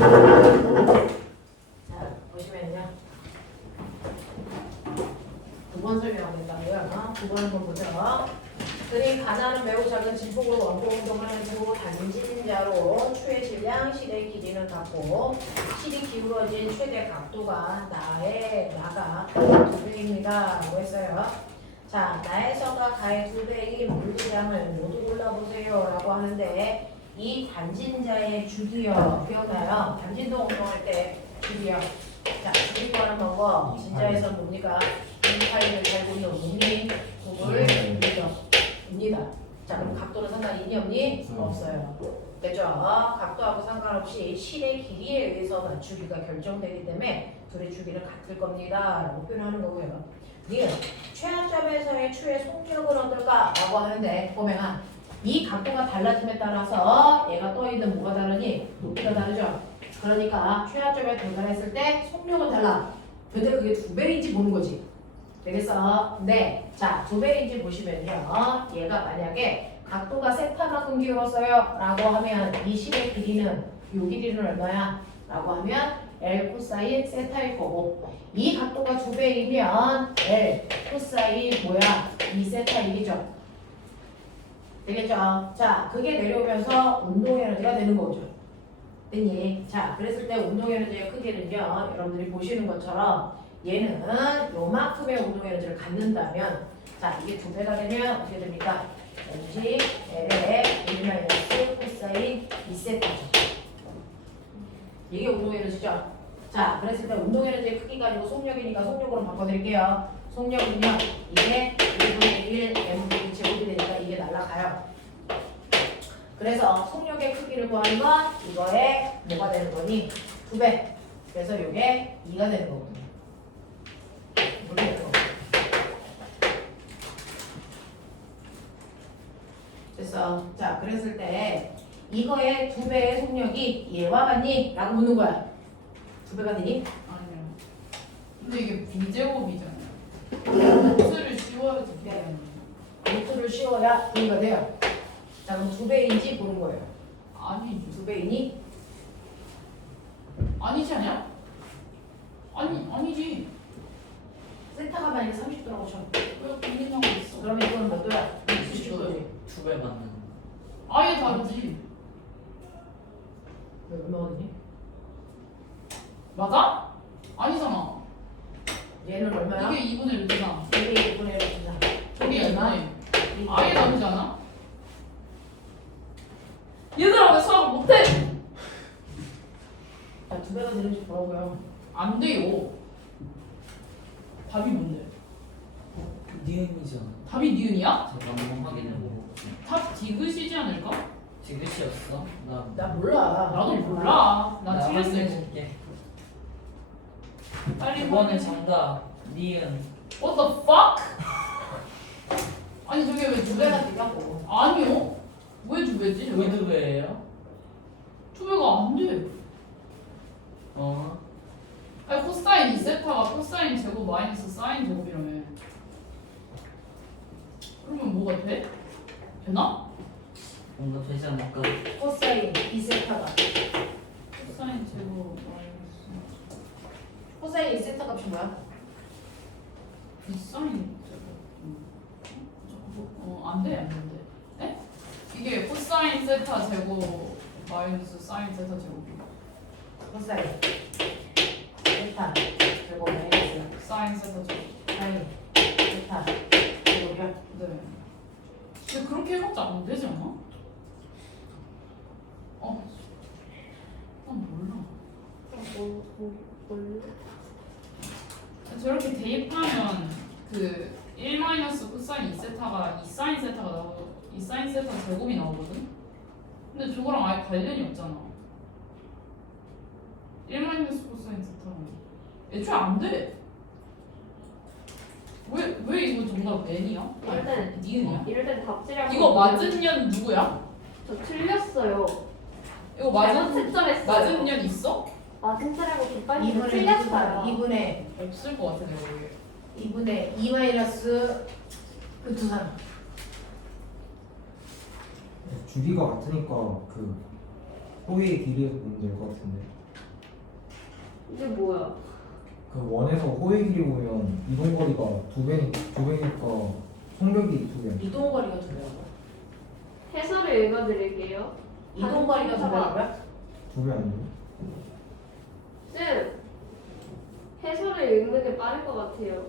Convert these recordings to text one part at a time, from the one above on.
자, 보시면요. 9번 설명하겠다고요. 9번 한번 보죠. 그림 가나는 매우 작은 진폭으로 원고 운동하는 중 단진자로 추의 질량, 실의 길이는 같고 실이 기울어진 최대 각도가 나가 2배입니다. 라고 했어요. 자, 나에서가 가의 2배인 물질량을 모두 골라보세요. 라고 하는데 이 단진자의 주기요. 기억나요? 단진동 운동할 때 주기요. 자, 주기 구하는 방법. 진자에서 뭡니까? 이 파이를 달고 있는 몸이 곱을 입니다. 자, 그럼 각도는 상관이 있니 없니? 없어요. 됐죠? 각도하고 상관없이 실의 길이에 의해서 주기가 결정되기 때문에 둘의 주기는 같을 겁니다. 라고 표현하는 거고요. 니은 최하점에서의 추의 속력은 어떨까? 라고 하는데 보면 이 각도가 달라짐에 따라서 얘가 떠있는 뭐가 다르니? 높이가 다르죠? 그러니까 최하점에 도달했을 때 속력은 달라. 근데 그게 2배인지 보는 거지. 되겠어? 네. 자, 2배인지 보시면요. 얘가 만약에 각도가 세타만큼 기울었어요. 라고 하면 이 실의 길이는 요 길이는 얼마야? 라고 하면 L 코사인 세타일 거고 이 각도가 2배이면 L 코사인 뭐야? 2세타이죠. 되겠죠? 자, 그게 내려오면서 운동에너지가 되는 거죠. 됐니? 자, 그랬을 때 운동에너지의 크기는요. 여러분들이 보시는 것처럼 얘는 요만큼의 운동에너지를 갖는다면 자, 이게 2배가 되면 어떻게 됩니까? mg L의 1 코사인 2세타죠. 이게 운동에너지죠. 자, 그랬을 때 운동에너지의 크기가 아니고 속력이니까 속력으로 바꿔드릴게요. 속력은요. 이게 1분의 1 mv 제곱이 되니까 이게 날아가요. 그래서 속력의 크기를 구하는 건 이거에 뭐가 되는 거니? 2배. 그래서 이게 2가 되는 거거든요. 됐어. 자, 그랬을 때 이거의 2배의 속력이 얘와 같니? 라고 묻는 거야. 2배가 되니? 아니요. 근데 이게 B제곱이잖아요. 루트를 씌워야지. 네. 루트를 씌워야 V가 돼요. 자, 그럼 2배인지 보는 거예요. 아니지. 2배이니? 아니지 않냐? 아니지. 세타가 만약에 30도라고 쳐. 왜 고민하고 있어? 그러면 이건 몇 도야? 60도지. 2배 맞는 아예 다르지. 왜 얼마가 되니? 맞아? 아니잖아. 얘는 얼마야? 이게 2분의 1이잖아. 이게 2분의 1이잖아. 저게 얼마? 2분의 1. 아예 다르지 않아? 얘들아 왜 수학을 못해? 자, 2배가 되는지 보라고요. 안 돼요. 답이 뭔데? 니은이잖아. 답이 니은이야? 제가 한번 확인해보고. 답 디귿이지 않을까? 지그시였어? 나 몰라. 나도 몰라. 나 틀렸어. 확인해줄게. 빨리 이번에 확인해. 정답 니은. What the fuck? 아니 저게 왜 2배가 2배가 되냐고. 아니요. 왜 2배지? 저게? 왜 2배예요? 2배가 안 돼. 어. 아니 코사인 2세타가 코사인 제곱 마이너스 사인 제곱이라며. 그러면 뭐가 돼? 되나? 뭔가 되지 않을까? 코사인 2세타가. 코사인 제곱 마이너스 코사인 2세타 값이 뭐야? 비사인 제곱. 안 돼, 안 돼. 에? 이게 코사인 세타 제곱 마이너스 사인 세타 제곱이야. 코사인 세타 제곱 마이너스 사인 세타 제곱. 사인 세타 제곱이야. 네. 근데 그렇게 해봤자 안 되지 않아? 난 몰라. 저렇게 대입하면 그 1 마이너스 코사인 2세타가 2 사인 세타가 나오고 2 사인 세타 제곱이 나오거든? 근데 저거랑 아예 관련이 없잖아. 1 마이너스 코사인 세타랑 애초에 안 돼. 왜 이거 정답 N이야? 이럴 때는 니은이야? 이럴 때는 답지라고. 이거 맞은 년 누구야? 저 틀렸어요. 이거 잘못 채점했어요. 맞은 년 있어? 맞은 차라고 뒷발이 2분의 틀렸어요. 2분의 없을 것 같은데 이게. 2분의 2 마이너스 루트 3. 주기가 같으니까 그 호위의 길이에서 보면 될 것 같은데. 이게 뭐야? 그 원에서 호의 길이 보면 이동거리가 두 배니까 속력이 두 배. 이동거리가 두 배라고. 해설을 읽어드릴게요. 이동거리가 두 배라고요? 두 배 아니에요? 쌤, 해설을 읽는 게 빠를 것 같아요.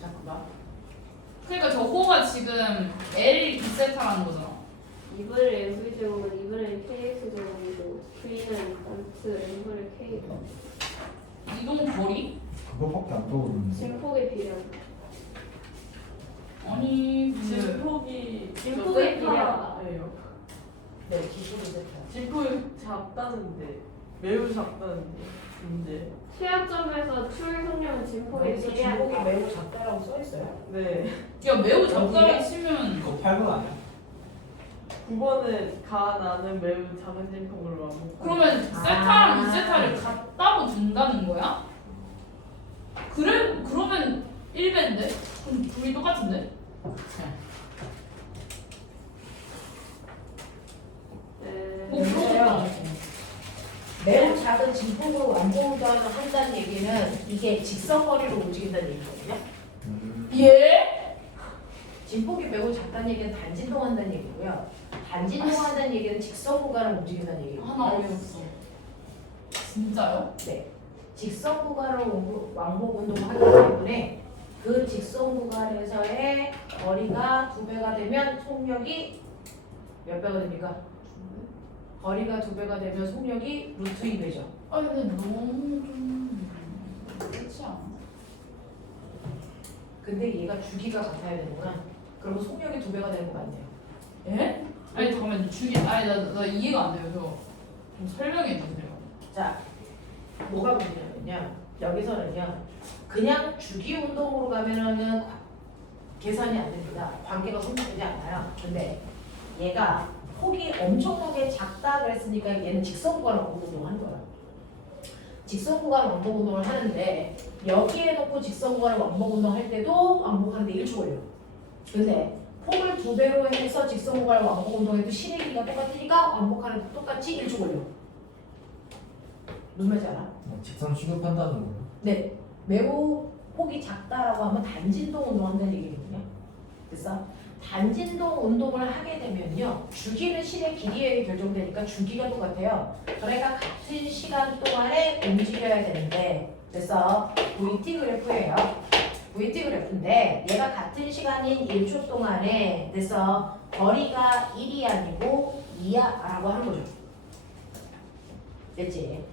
잠깐만. 그러니까 저 호가 지금 L 2세타라는 거잖아. 2분의 mv 제곱은 2분의 kx 제곱이고 v는 단트 m분의 k. 이동 거리? 그거밖에 안 떠오르는데. 진폭의 비례. 아니 그 진폭이 진폭의 비례하다. 네, 기술이 됐다. 진폭이 작다는데 매우 작다는데 문제. 최하점에서 추의 속력은 진폭의 여기서 비례한다. 진폭이 매우 작다라고 써 있어요. 네. 야 매우 작다고 치면 이거 8번 아니야? 9번은 가 나는 매우 작은 진폭으로 완벽. 그러면 세타랑 2세타를 갖다고 둔다는 거야? 그래 그러면 1배인데? 그럼 둘이 똑같은데? 뭐 네. 그러겠다. 매우 작은 진폭으로 완봉운동을 한다는 얘기는 이게 직선거리로 움직인다는 얘기거든요. 예? 진폭이 매우 작다는 얘기는 단진동한다는 얘기고요. 단진동한다는 얘기는 직선 구간을 움직인다는 얘기거든요. 하나 어이없어. 진짜요? 네. 직선 구간을 왕복 운동을 하기 때문에 그 직선 구간에서의 거리가 두 배가 되면 속력이 몇 배가 됩니까? 거리가 두 배가 되면 속력이 루트 2배죠. 아니 근데 너무 좀 그렇지 않아? 근데 얘가 주기가 같아야 되는구나. 그러면 속력이 두 배가 되는 거 맞네요. 예? 아니 잠깐만 주기 아니 나 이해가 안 돼요. 저 좀 설명해 주세요. 자, 뭐가 문제냐면요. 여기서는요. 그냥 주기 운동으로 가면은 계산이 안 됩니다. 관계가 성립되지 않아요. 근데 얘가 폭이 엄청나게 작다 그랬으니까 얘는 직선 구간 왕복 운동을 하는 거야. 직선 구간 왕복 운동을 하는데 여기에 놓고 직선 구간 왕복 운동 할 때도 왕복하는데 1초 걸려. 근데 폭을 두 배로 해서 직선 구간 왕복 운동해도 실행기가 똑같으니까 왕복하는데 똑같이 1초 걸려. 무슨 말인지 알아? 직선 취급한다는 거예요. 네. 매우 폭이 작다라고 하면 단진동 운동한다는 얘기거든요. 그래서 단진동 운동을 하게 되면요. 주기는 실의 길이에 결정되니까 주기가 똑같아요. 그러니까 같은 시간 동안에 움직여야 되는데 그래서 VT 그래프예요. VT 그래프인데 얘가 같은 시간인 1초 동안에 그래서 거리가 1이 아니고 2야 라고 하는 거죠. 됐지?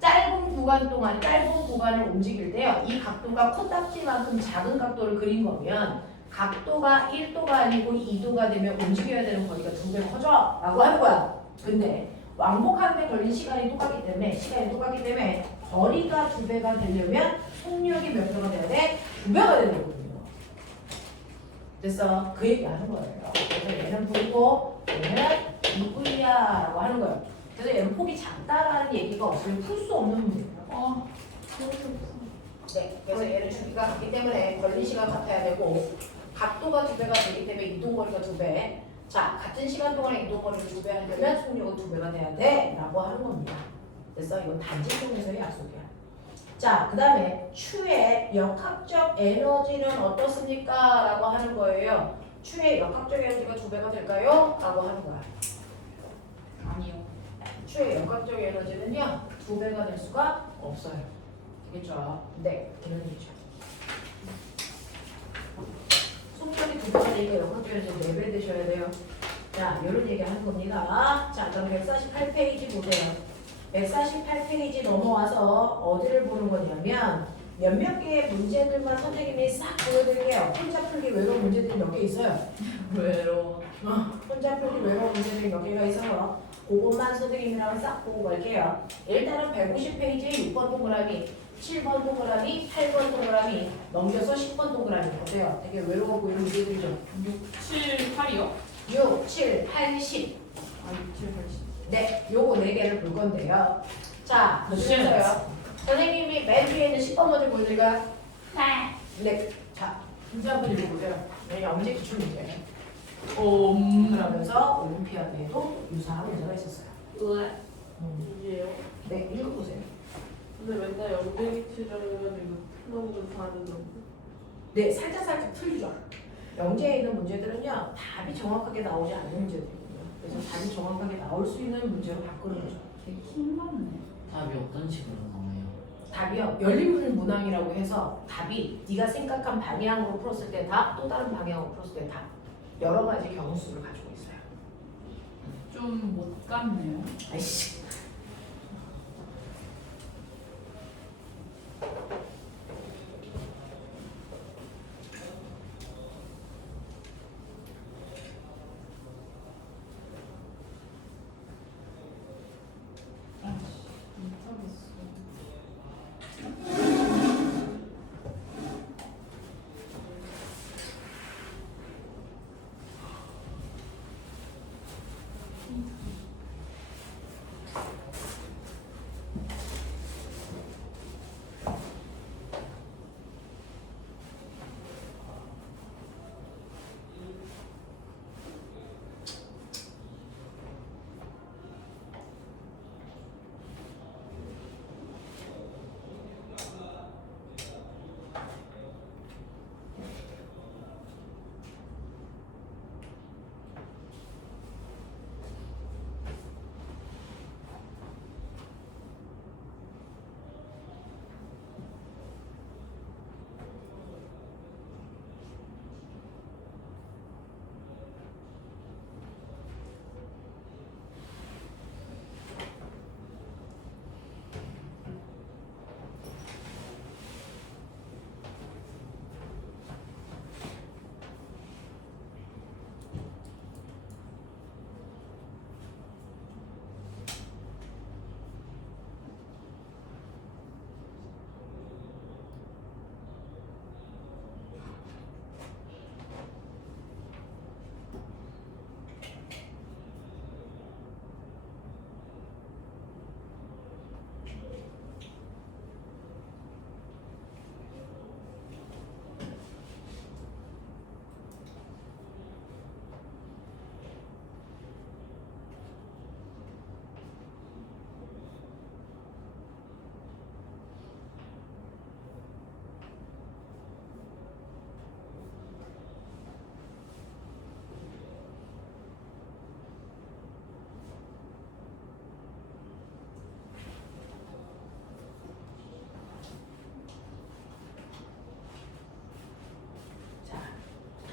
짧은 구간 동안 짧은 구간을 움직일 때요. 이 각도가 코딱지만큼 작은 각도를 그린 거면 각도가 1도가 아니고 2도가 되면 움직여야 되는 거리가 두 배 커져 라고 하는 거야. 근데 왕복하는 데 걸린 시간이 똑같기 때문에 거리가 두 배가 되려면 속력이 몇 배가 돼야 돼? 두 배가 되는 거거든요. 그래서 그 얘기 하는 거예요. 그래서 얘는 V고 얘는 2V야 라고 하는 거예요. 그래서 얘는 폭이 작다라는 얘기가 없으면 풀 수 없는 문제예요. 아 네, 그래서 얘는 주기가 같기 때문에 걸린 시간 같아야 되고 각도가 두 배가 되기 때문에 이동거리가 두 배. 자, 같은 시간 동안에 이동거리를 두 배 하려면 속력은 두 배가 돼야 돼 라고 하는 겁니다. 그래서 이건 단지통에서의 약속이야. 자, 그 다음에 추의 역학적 에너지는 어떻습니까? 라고 하는 거예요. 추의 역학적 에너지가 두 배가 될까요? 라고 하는 거야. 아니요. 추의 역학적 에너지는요 두 배가 될 수가 없어요. 되겠죠? 네, 이런 얘기죠. 속력이 두 배가 되니까 역학적 에너지 4배 되셔야 돼요. 자, 이런 얘기 하는 겁니다. 자, 그럼 148페이지 보세요. 148페이지 넘어와서 어디를 보는 거냐면 몇몇 개의 문제들만 선생님이 싹 보여드릴게요. 혼자 풀기 외로운 문제들이 몇 개 있어요. 외로워. 혼자 풀기 외로운 문제들이 몇 개가 있어서 그것만 선생님이랑 싹 보고 갈게요. 일단은 150페이지에 6번 동그라미, 7번 동그라미, 8번 동그라미 넘겨서 10번 동그라미 보세요. 되게 외로워 보이는 문제들이죠. 6, 7, 8이요? 6, 7, 8, 10. 아 6, 7, 8, 10. 네, 요거 4개를 볼 건데요. 자, 보시면서요. 선생님이 맨 위에 있는 10번 먼저 보여드릴까요? 네. 자, 문제 한번 읽어보세요. 네, 엄지 기출 문제. 그러면서 올림피아드에도 유사한 문제가 있었어요. 왜? 이게요. 네, 읽어보세요. 일대일체적이어가지고 틀어도 다르던데. 네, 살짝 틀리죠. 영재에 있는 문제들은요, 답이 정확하게 나오지 않는 문제들이거든요. 그래서 답이 정확하게 나올 수 있는 문제로 바꾸는 거죠. 되게 킹받네. 답이 어떤 식으로 나와요? 답이요, 열린 문항이라고 해서 답이 네가 생각한 방향으로 풀었을 때 답, 또 다른 방향으로 풀었을 때 답. 여러 가지 경우수를 가지고 있어요. 좀 못 갔네요. 아이씨. 못하겠어.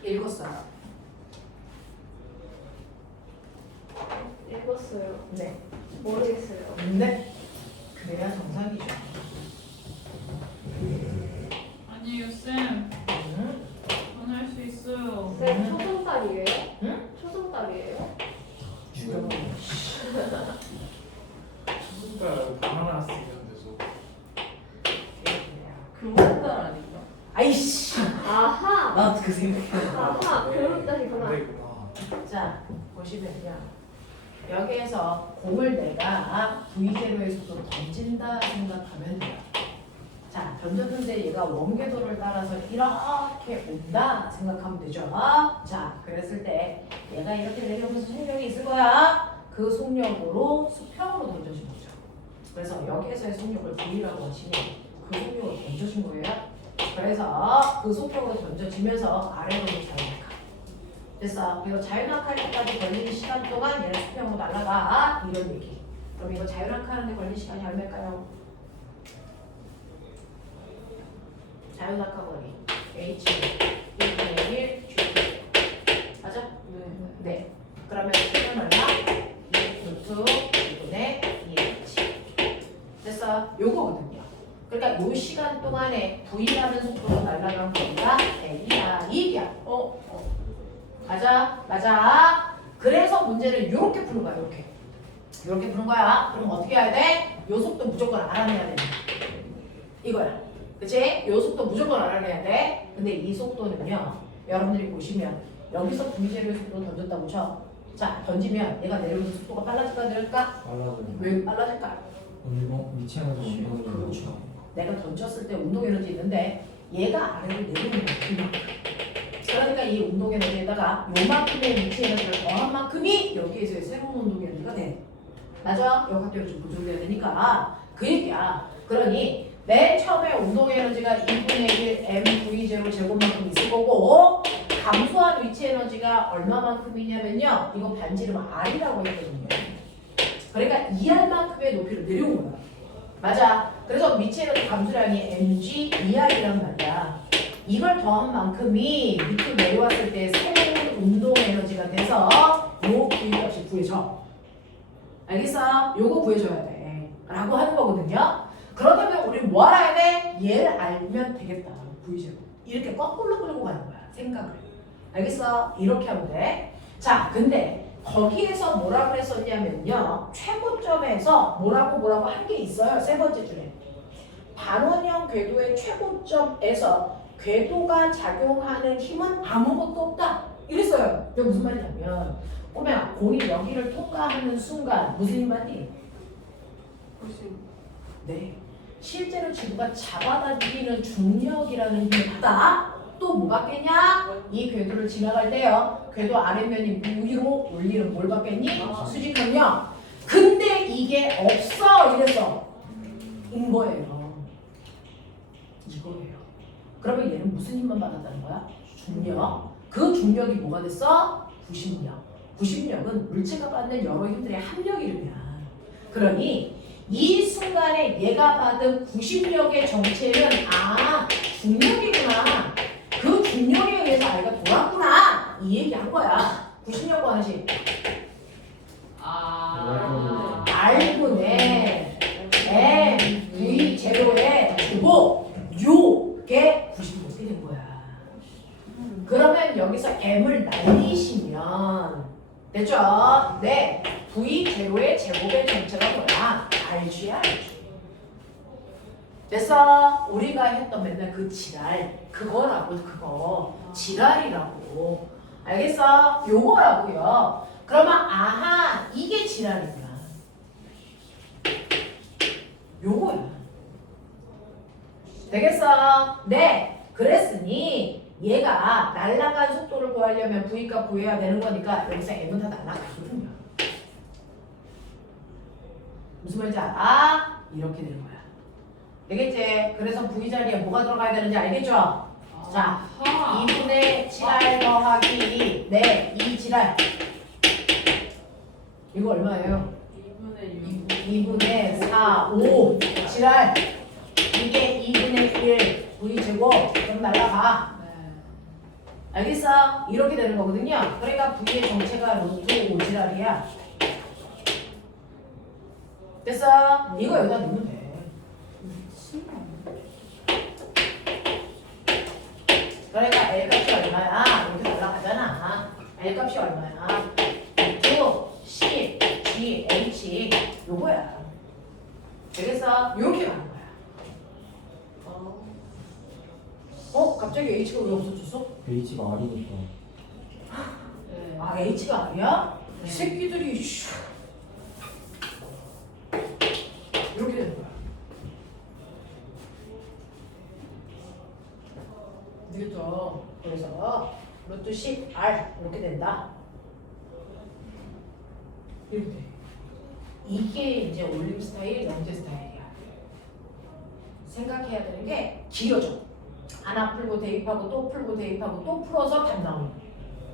읽었어요. 읽었어요. 네. 모르겠어요. 네. 그래야 정상이죠. 아니에요, 쌤. 응? 저는 할 수 있어요. 쌤 초등딸이에요? 응? 초등딸이에요? 죽여버려. 초등달 바나나 쓰는데서 그만 달 아닌가? 아이씨. 아하! 나도 그 생각해. 아하! 그런 딸이구나. 안되구나. 자, 보시면요. 여기에서 공을 내가 V0의 속도로 던진다 생각하면 돼요. 자, 던졌는데 얘가 원궤도를 따라서 이렇게 온다 생각하면 되죠. 자, 그랬을 때 얘가 이렇게 내려오면서 속력이 있을 거야. 그 속력으로 수평으로 던져진 거죠. 그래서 여기에서의 속력을 V라고 하시면 그 속력을 던져준 거예요. 그래서 그 속력으로 던져지면서 아래로 자유낙하. 됐어. 그리고 자유낙하할 때까지 걸리는 시간 동안 얘는 수평으로 날아가. 이런 얘기. 그럼 이거 자유낙하하는데 걸린 시간이 얼마일까요? 자유낙하 거리 H 1분의 1 G 맞아? 네. 그러면 시간 얼마? 2 루트 1분의 2H 됐어? 요거거든요. 그러니까 요 시간 동안에 V라는 속도로 날아간 거리가 L이야. 이야. 맞아? 맞아. 그래서 문제를 이렇게 푸는 거야. 이렇게 푸는 거야. 그럼 어떻게 해야 돼? 요 속도 무조건 알아내야 돼. 이거야. 그치? 요 속도 무조건 알아내야 돼. 근데 이 속도는요. 여러분들이 보시면 여기서 V0의 속도 던졌다고 쳐. 자, 던지면 얘가 내려오면서 속도가 빨라질까 느릴까? 빨라져요. 왜 빨라질까? 운동 위치에서 운동이 그렇죠. 내가 던졌을 때 운동 에너지 있는데 얘가 아래로 내려오는 만큼 그러니까 이 운동 에너지에다가 요만큼의 위치 에너지를 더한 만큼이 여기에서의 새로운 운동 에너지가 돼. 맞아? 역학적으로 좀 보존돼야 되니까 그 얘기야. 그러니 맨 처음에 운동 에너지가 2분의 1 mv0 제곱만큼 있을 거고 감소한 위치 에너지가 얼마만큼이냐면요. 이거 반지름 r이라고 했거든요. 그러니까 2r만큼의 높이로 내려온 거야. 맞아. 그래서 위치 에너지 감소량이 mg 2r이란 말이야. 이걸 더한 만큼이 밑으로 내려왔을 때 새로운 운동 에너지가 돼서 요 V값이 구해져. 알겠어? 요거 구해줘야 돼. 라고 하는 거거든요. 그렇다면 우리 뭐 알아야 돼? 얘를 알면 되겠다. V제곱. 이렇게 거꾸로 끌고 가는 거야. 생각을. 알겠어? 이렇게 하면 돼. 자, 근데 거기에서 뭐라고 했었냐면요. 최고점에서 뭐라고 한 게 있어요. 세 번째 줄에. 반원형 궤도의 최고점에서 궤도가 작용하는 힘은 아무것도 없다. 이랬어요. 이게 무슨 말이냐면 꼬매야 공이 여기를 통과하는 순간 무슨 힘 받니? 훨씬 네. 실제로 지구가 잡아당기는 중력이라는 힘을 받아. 또 뭐 받겠냐? 이 궤도를 지나갈 때요. 궤도 아래면이 위로 올리는 뭘 받겠니? 수직항력. 근데 이게 없어. 이랬어. 인 거예요. 이거예요. 그러면 얘는 무슨 힘만 받았다는 거야? 중력. 그 중력이 뭐가 됐어? 구심력. 구심력은 물체가 받는 여러 힘들의 합력 이름이야. 그러니 이 순간에 얘가 받은 구심력의 정체는 중력이구나. 그 중력에 의해서 아이가 돌았구나. 이 얘기한 거야. 구심력 관식. R분의 M V 제로의 제곱 요게 96이 된 거야. 그러면 여기서 M을 날리시면 됐죠? 네. V 제로의 제곱의 정체가 뭐야? RG야. 됐어? 우리가 했던 맨날 그 지랄 그거라고 그거 지랄이라고 알겠어? 요거라고요. 그러면 아하 이게 지랄이구나. 요거야. 되겠어? 네. 그랬으니 얘가 날아간 속도를 구하려면 V값 구해야 되는 거니까 여기서 M은 다 날아가거든요. 무슨 말인지 알아? 이렇게 되는 거야. 되겠지? 그래서 V 자리에 뭐가 들어가야 되는지 알겠죠? 자, 2분의 7R 더하기 2. 네, 2지랄. 이거 얼마예요? 2분의 4, 5. 지랄. 이게 2분의 1. V제곱. 그럼 날라가. 알겠어? 이렇게 되는 거거든요. 그러니까 V의 정체가 루트 5지랄이야. 됐어? 이거 여기다 넣으면 돼. 그러니까 L값이 얼마야? 이렇게 날라가잖아. L값이 얼마야? 2, 10, G, H 요거야. 되겠어? 요렇게 가는 거야. 갑자기 H가 왜 없어졌어? H가 R이니까. 아 H가 아니야? 이 새끼들이 이렇게 되는 거야. 되겠죠? 그래서 루트 10R 이렇게 된다. 이렇게 돼. 이게 이제 올림 스타일, 영재 스타일이야. 생각해야 되는 게 길어져. 하나 풀고 대입하고 또 풀고 대입하고 또 풀어서 답 나오는 거야.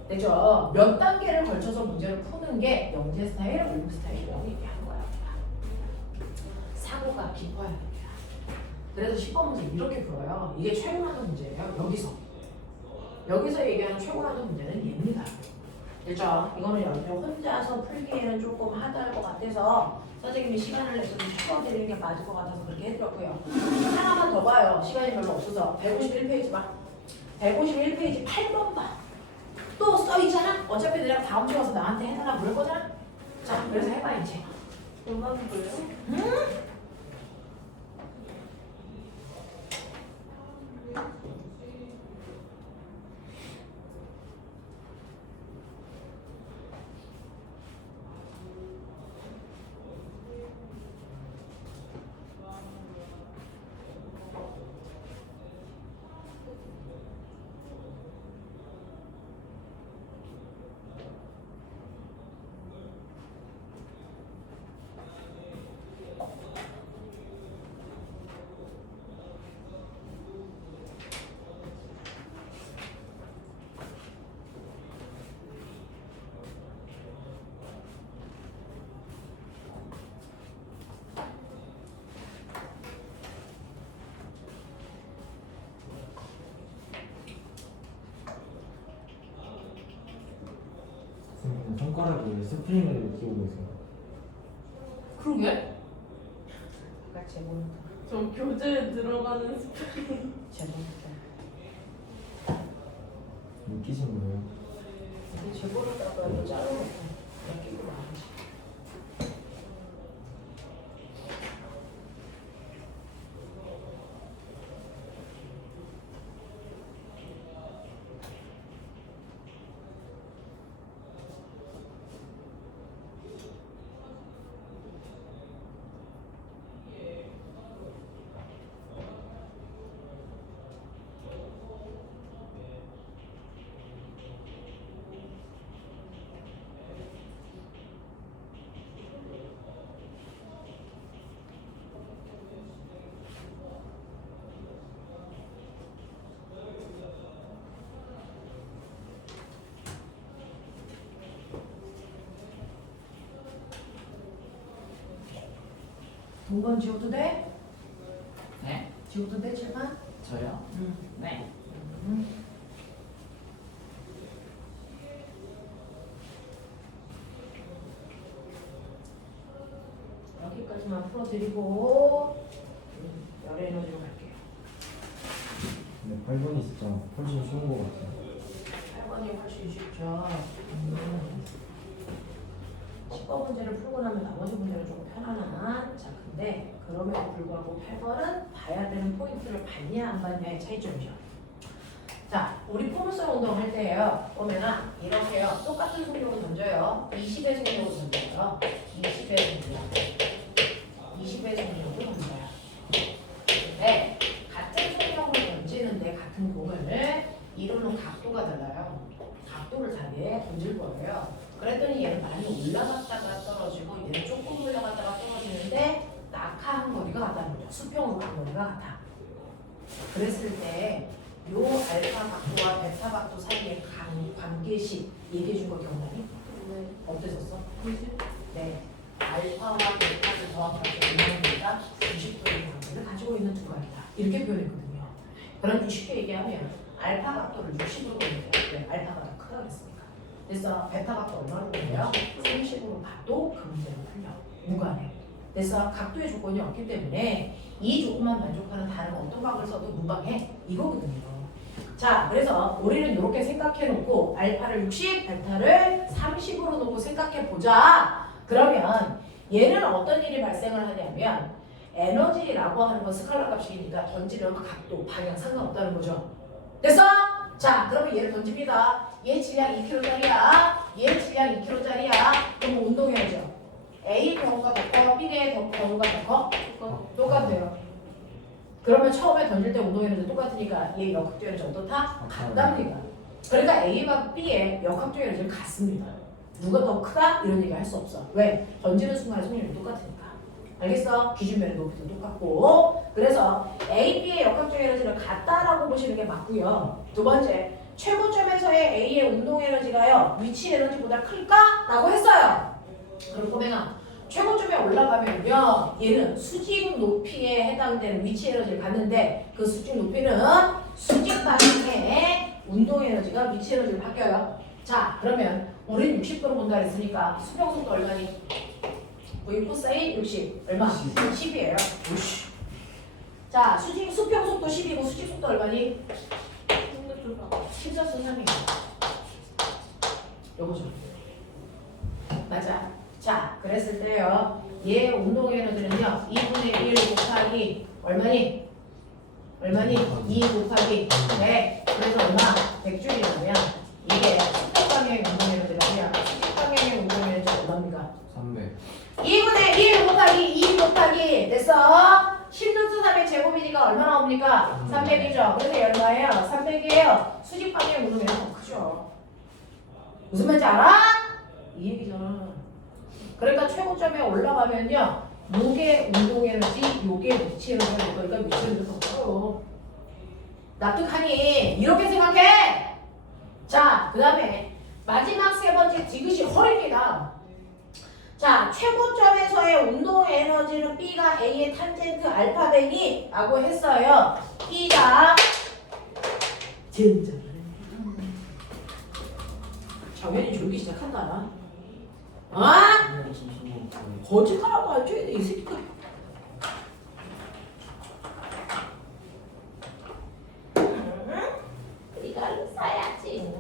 됐죠? 몇 단계를 걸쳐서 문제를 푸는 게 영재 스타일, 올림 스타일이라고 얘기하는 거야. 사고가 깊어야 됩니다. 그래서 10번 문제 이렇게 풀어요. 이게 최고난도 문제예요. 여기서 얘기하는 최고난도 문제는 얘입니다. 됐죠? 이거는 여러분들 혼자서 풀기에는 조금 하드할 것 같아서 선생님이 시간을 내서 좀 풀어드리는 게 맞을 것 같아서 그렇게 해드렸고요. 하나만 더 봐요. 시간이 별로 없어서 151페이지 봐. 151페이지 8번 봐. 또 써있잖아? 어차피 내가 다음 주에 와서 나한테 해달라고 그럴 거잖아? 자, 그래서 해봐 이제. 음악이 뭐예요? 응? 바닥에 스프링을 끼우고 있어요. 그러게? 아까 제보는 저 교재에 들어가는 스프링. 제보부터. 느끼신 거예요? 근데 제보를 갖다가 이거 자르고 끼고 나가지. 동건 지워도 돼? 네? 지워도 돼, 7번? 저요? 응. 네. 여기까지만 풀어드리고 열 에너지로 갈게요. 근데 8번이 진짜 훨씬 쉬운 것 같아요. 8번이 훨씬 쉽죠. 10번 문제를 풀고 나면 나머지 문제는 조금 편안한. 자, 근데 그럼에도 불구하고 8번은 봐야 되는 포인트를 봤냐 안 봤냐의 차이점이죠. 자, 우리 포물선 운동 할 때예요. 보면은 이렇게요. 똑같은 속력으로 던져요. 20의 속력으로 던져요. 20의 속력. 20의 속력으로 던져요. 근데 같은 속력으로 던지는데 같은 공을 이루는 각도가 달라요. 각도를 다르게 던질 거예요. 그랬더니 얘는 많이 올라갔다가 떨어지고 얘는 조금 올라갔다가 떨어지는데 낙하한 거리가 같다는 거죠. 수평으로 간 거리가 같아. 그랬을 때 요 알파 각도와 베타 각도 사이의 관계식 얘기해 준 거 기억나니? 네. 어땠었어? 90. 네. 알파와 베타를 더하면 있는 90도의 관계를 가지고 있는 두 각이다. 이렇게 표현했거든요. 그러니까 쉽게 얘기하면 알파 각도를 60으로 보면 돼요. 왜? 알파가 더 크다 그랬으니까. 그래서 베타 각도 얼마로 보면 30으로 봐도 그 문제는 풀려. 무관해. 그래서 각도의 조건이 없기 때문에 이 조건만 만족하는 다른 어떤 각을 써도 무방해. 이거거든요. 자, 그래서 우리는 이렇게 생각해 놓고 알파를 60, 베타를 30으로 놓고 생각해 보자. 그러면 얘는 어떤 일이 발생을 하냐면 에너지라고 하는 건 스칼라 값이니까 던지는 각도, 방향 상관없다는 거죠. 됐어? 자, 그러면 얘를 던집니다. 얘 질량 2kg짜리야. 얘 질량 2kg짜리야. 그럼 운동해야죠. A 경우가 더 커, B의 경우가 더 커? 똑같아요. 그러면 처음에 던질 때 운동에너지 똑같으니까 얘 역학적 에너지 어떻다? 같답니다. 그러니까 A와 B의 역학적 에너지는 같습니다. 누가 더 크다? 이런 얘기 할 수 없어. 왜? 던지는 순간에 속력이 똑같으니까. 알겠어? 기준면의 높이도 똑같고. 그래서 A, B의 역학적 에너지는 같다라고 보시는 게 맞고요. 두 번째, 최고점에서의 A의 운동 에너지가요 위치 에너지보다 클까? 라고 했어요. 그럼 보면은 최고점에 올라가면요 얘는 수직 높이에 해당되는 위치 에너지를 갖는데 그 수직 높이는 수직 방향의 운동 에너지가 위치 에너지로 바뀌어요. 자, 그러면 우리는 60도로 본다 그랬으니까 수평속도 얼마니? V 코사인 60 얼마? 10이에요. 자, 수평속도 10이고 수직속도 얼마니? 14승 3이에요. 요거죠. 맞아. 자, 그랬을 때요. 얘 운동 에너지는요. 2분의 1 곱하기 얼마니? 2 곱하기 네. 그래서 얼마? 100줄이라면 이게 수평 방향의 운동 에너지가 아니야. 수직 방향의 운동 에너지가 얼마입니까? 300. 2분의 1 곱하기 2 곱하기 됐어? 10루트 3의 제곱이니까 얼마 나옵니까? 300이죠. 그래서 얘 얼마예요? 300이에요. 수직 방향의 운동 에너지가 더 크죠. 무슨 말인지 알아? 이 얘기잖아. 그러니까 최고점에 올라가면요 요게 운동 에너지, 요게 위치 에너지가 될 거니까 위치 에너지가 더 커요. 납득하니? 이렇게 생각해! 자, 그 다음에 마지막 세 번째 디귿이 허리입니다. 자, 최고점에서의 운동 에너지는 B가 A의 탄젠트 알파뱅이 라고 했어요. B가 진짜 정연이 졸기 시작한다. 거짓말하고 알줘야 돼, 이 새끼가. 이걸 써야지.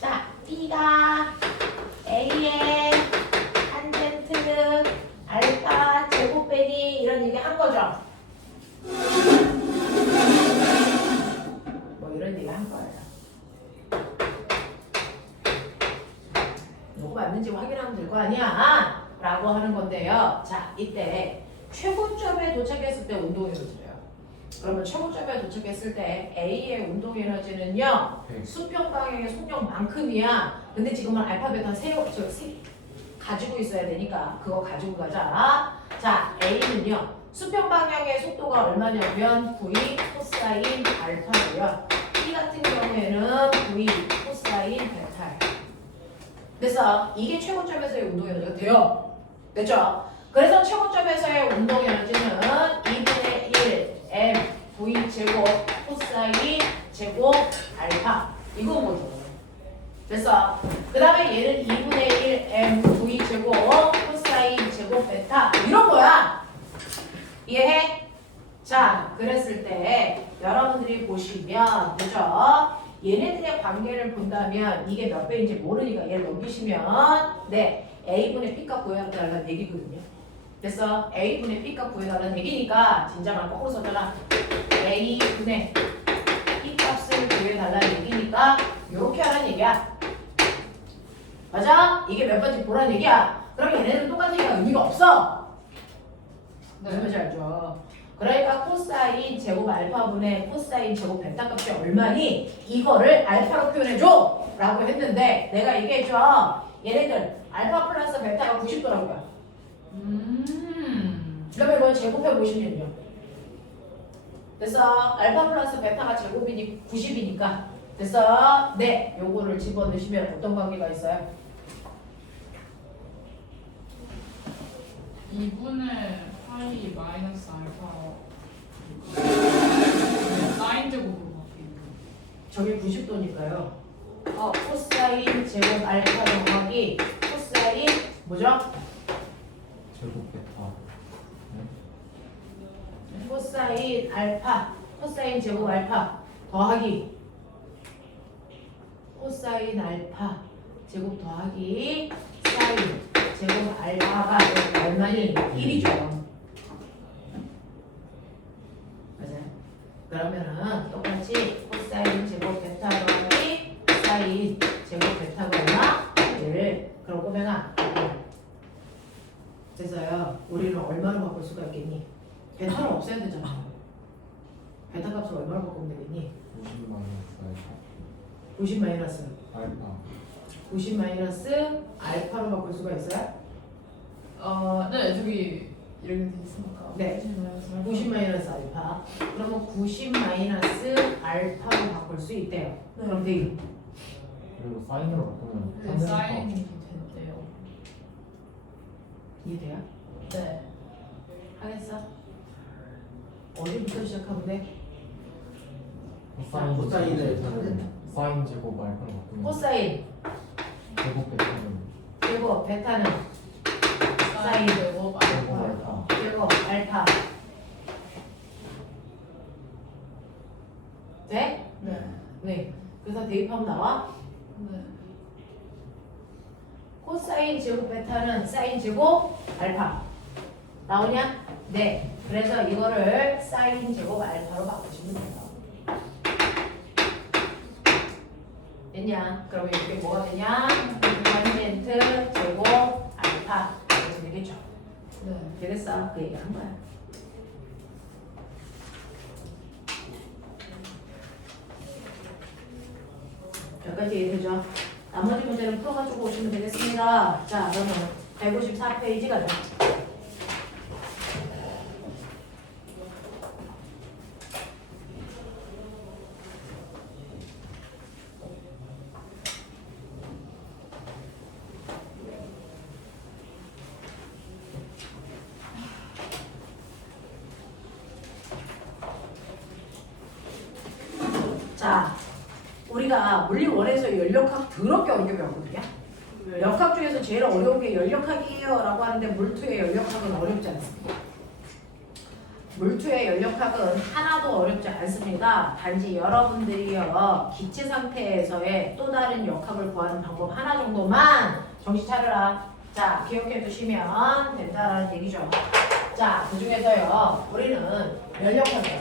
자, B가 A의 탄젠트 알파 제곱 빼기 이런 얘기 한 거죠. 뭐 이런 얘기 한 거예요. 요거 맞는지 확인하면 될 거 아니야? 라고 하는 건데요. 자, 이때 최고점에 도착했을 때 운동 에너지래요. 그러면 최고점에 도착했을 때 A의 운동 에너지는요. 수평 방향의 속력만큼이야. 근데 지금은 알파 베타 세 가지고 있어야 되니까 그거 가지고 가자. 자, A는요. 수평 방향의 속도가 얼마냐면 V 코사인 알파고요. B 같은 경우에는 V 코사인 베타예요. 그래서 이게 최고점에서의 운동 에너지가 돼요. 됐죠? 그래서 최고점에서의 운동 에너지는 2분의 1 m v 제곱 코사인 제곱 알파 이거 뭐죠? 됐어? 그 다음에 얘는 2분의 1 m v 제곱 코사인 제곱 베타 이런 거야. 이해해? 자, 그랬을 때 여러분들이 보시면 그죠? 얘네들의 관계를 본다면 이게 몇 배인지 모르니까 얘를 넘기시면 네 A분의 B값 구해달라는 얘기거든요. 그래서 A분의 B값 구해달라는 얘기니까 진짜만 거꾸로 썼잖아. A분의 B값을 구해달라는 얘기니까 이렇게 하라는 얘기야. 맞아? 이게 몇 번째 보라는 얘기야. 그러면 얘네들은 똑같은 얘기가 의미가 없어. 무슨 말인지 알죠? 그러니까 코사인 제곱 알파분의 코사인 제곱 베타 값이 얼마니? 이거를 알파로 표현해줘! 라고 했는데 내가 얘기했죠. 얘네들 알파 플러스 베타가 90도라고요. 그러면 이걸 제곱해 보시면요. 그래서 알파 플러스 베타가 제곱이니 90이니까 그래서 네, 요거를 집어넣으시면 어떤 관계가 있어요? 2분의 파이 마이너스 알파 사인 제곱으로 바뀌는 저게 90도니까요. 코사인 제곱 알파 더하기 코사인 뭐죠? 제곱 베타. 코사인 알파 코사인 제곱 알파 더하기 코사인 알파 제곱 더하기 사인 제곱 알파가 얼마니? 1이죠. 맞아요. 그러면은 똑같이 코사인 제곱 베타 더하기 사인 제곱 베타가 얼마? 1. 그럼 꼬맹아 그래서요 우리는 얼마로 바꿀 수가 있겠니? 베타를 없애야 되잖아. 베타 값을 얼마로 바꾸면 되겠니? 50 마이너스 90 마이너스 알파. 90 마이너스 알파로 바꿀 수가 있어요? 네, 저기 이렇게 돼 있으니까. 네. 90 마이너스 알파. 그러면 90 마이너스 알파로 바꿀 수 있대요. 그럼 되게 그리고 사인으로 바꾸면 네, 3 사인이 된대요. 이해돼요? 네. 하겠어? 어디부터 시작하면 돼? 코사인을 사인 제곱 알파로 바꾸면 코사인 제곱 베타는 제곱 베타는 사인 제곱 제곱 알파. 알파. 제곱 알파 돼? 네. 네. 그래서 대입하면 나와? 네. 코사인 제곱 베타는 사인 제곱 알파 나오냐? 네. 그래서 이거를 사인 제곱 알파로 바꾸시면 돼요. 됐냐? 그러면 이게 뭐가 되냐? 탄젠트 제곱 알파 이렇게 되겠죠? 네. 되겠어? 그 얘기 한 거야. 여기까지 이해되죠? 나머지 문제는 풀어가지고 오시면 되겠습니다. 자, 그러면 154페이지 가자. 자, 우리가 물리 원에서 연력학 더럽게 어렵게 배웠거든요. 역학 중에서 제일 어려운 게 연력학이에요 라고 하는데 물투의 연력학은 어렵지 않습니다. 물투의 연력학은 하나도 어렵지 않습니다. 단지 여러분들이요 기체 상태에서의 또 다른 역학을 구하는 방법 하나 정도만 정신 차려라. 자, 기억해 두시면 된다는 얘기죠. 자, 그 중에서요 우리는 연력학이에요.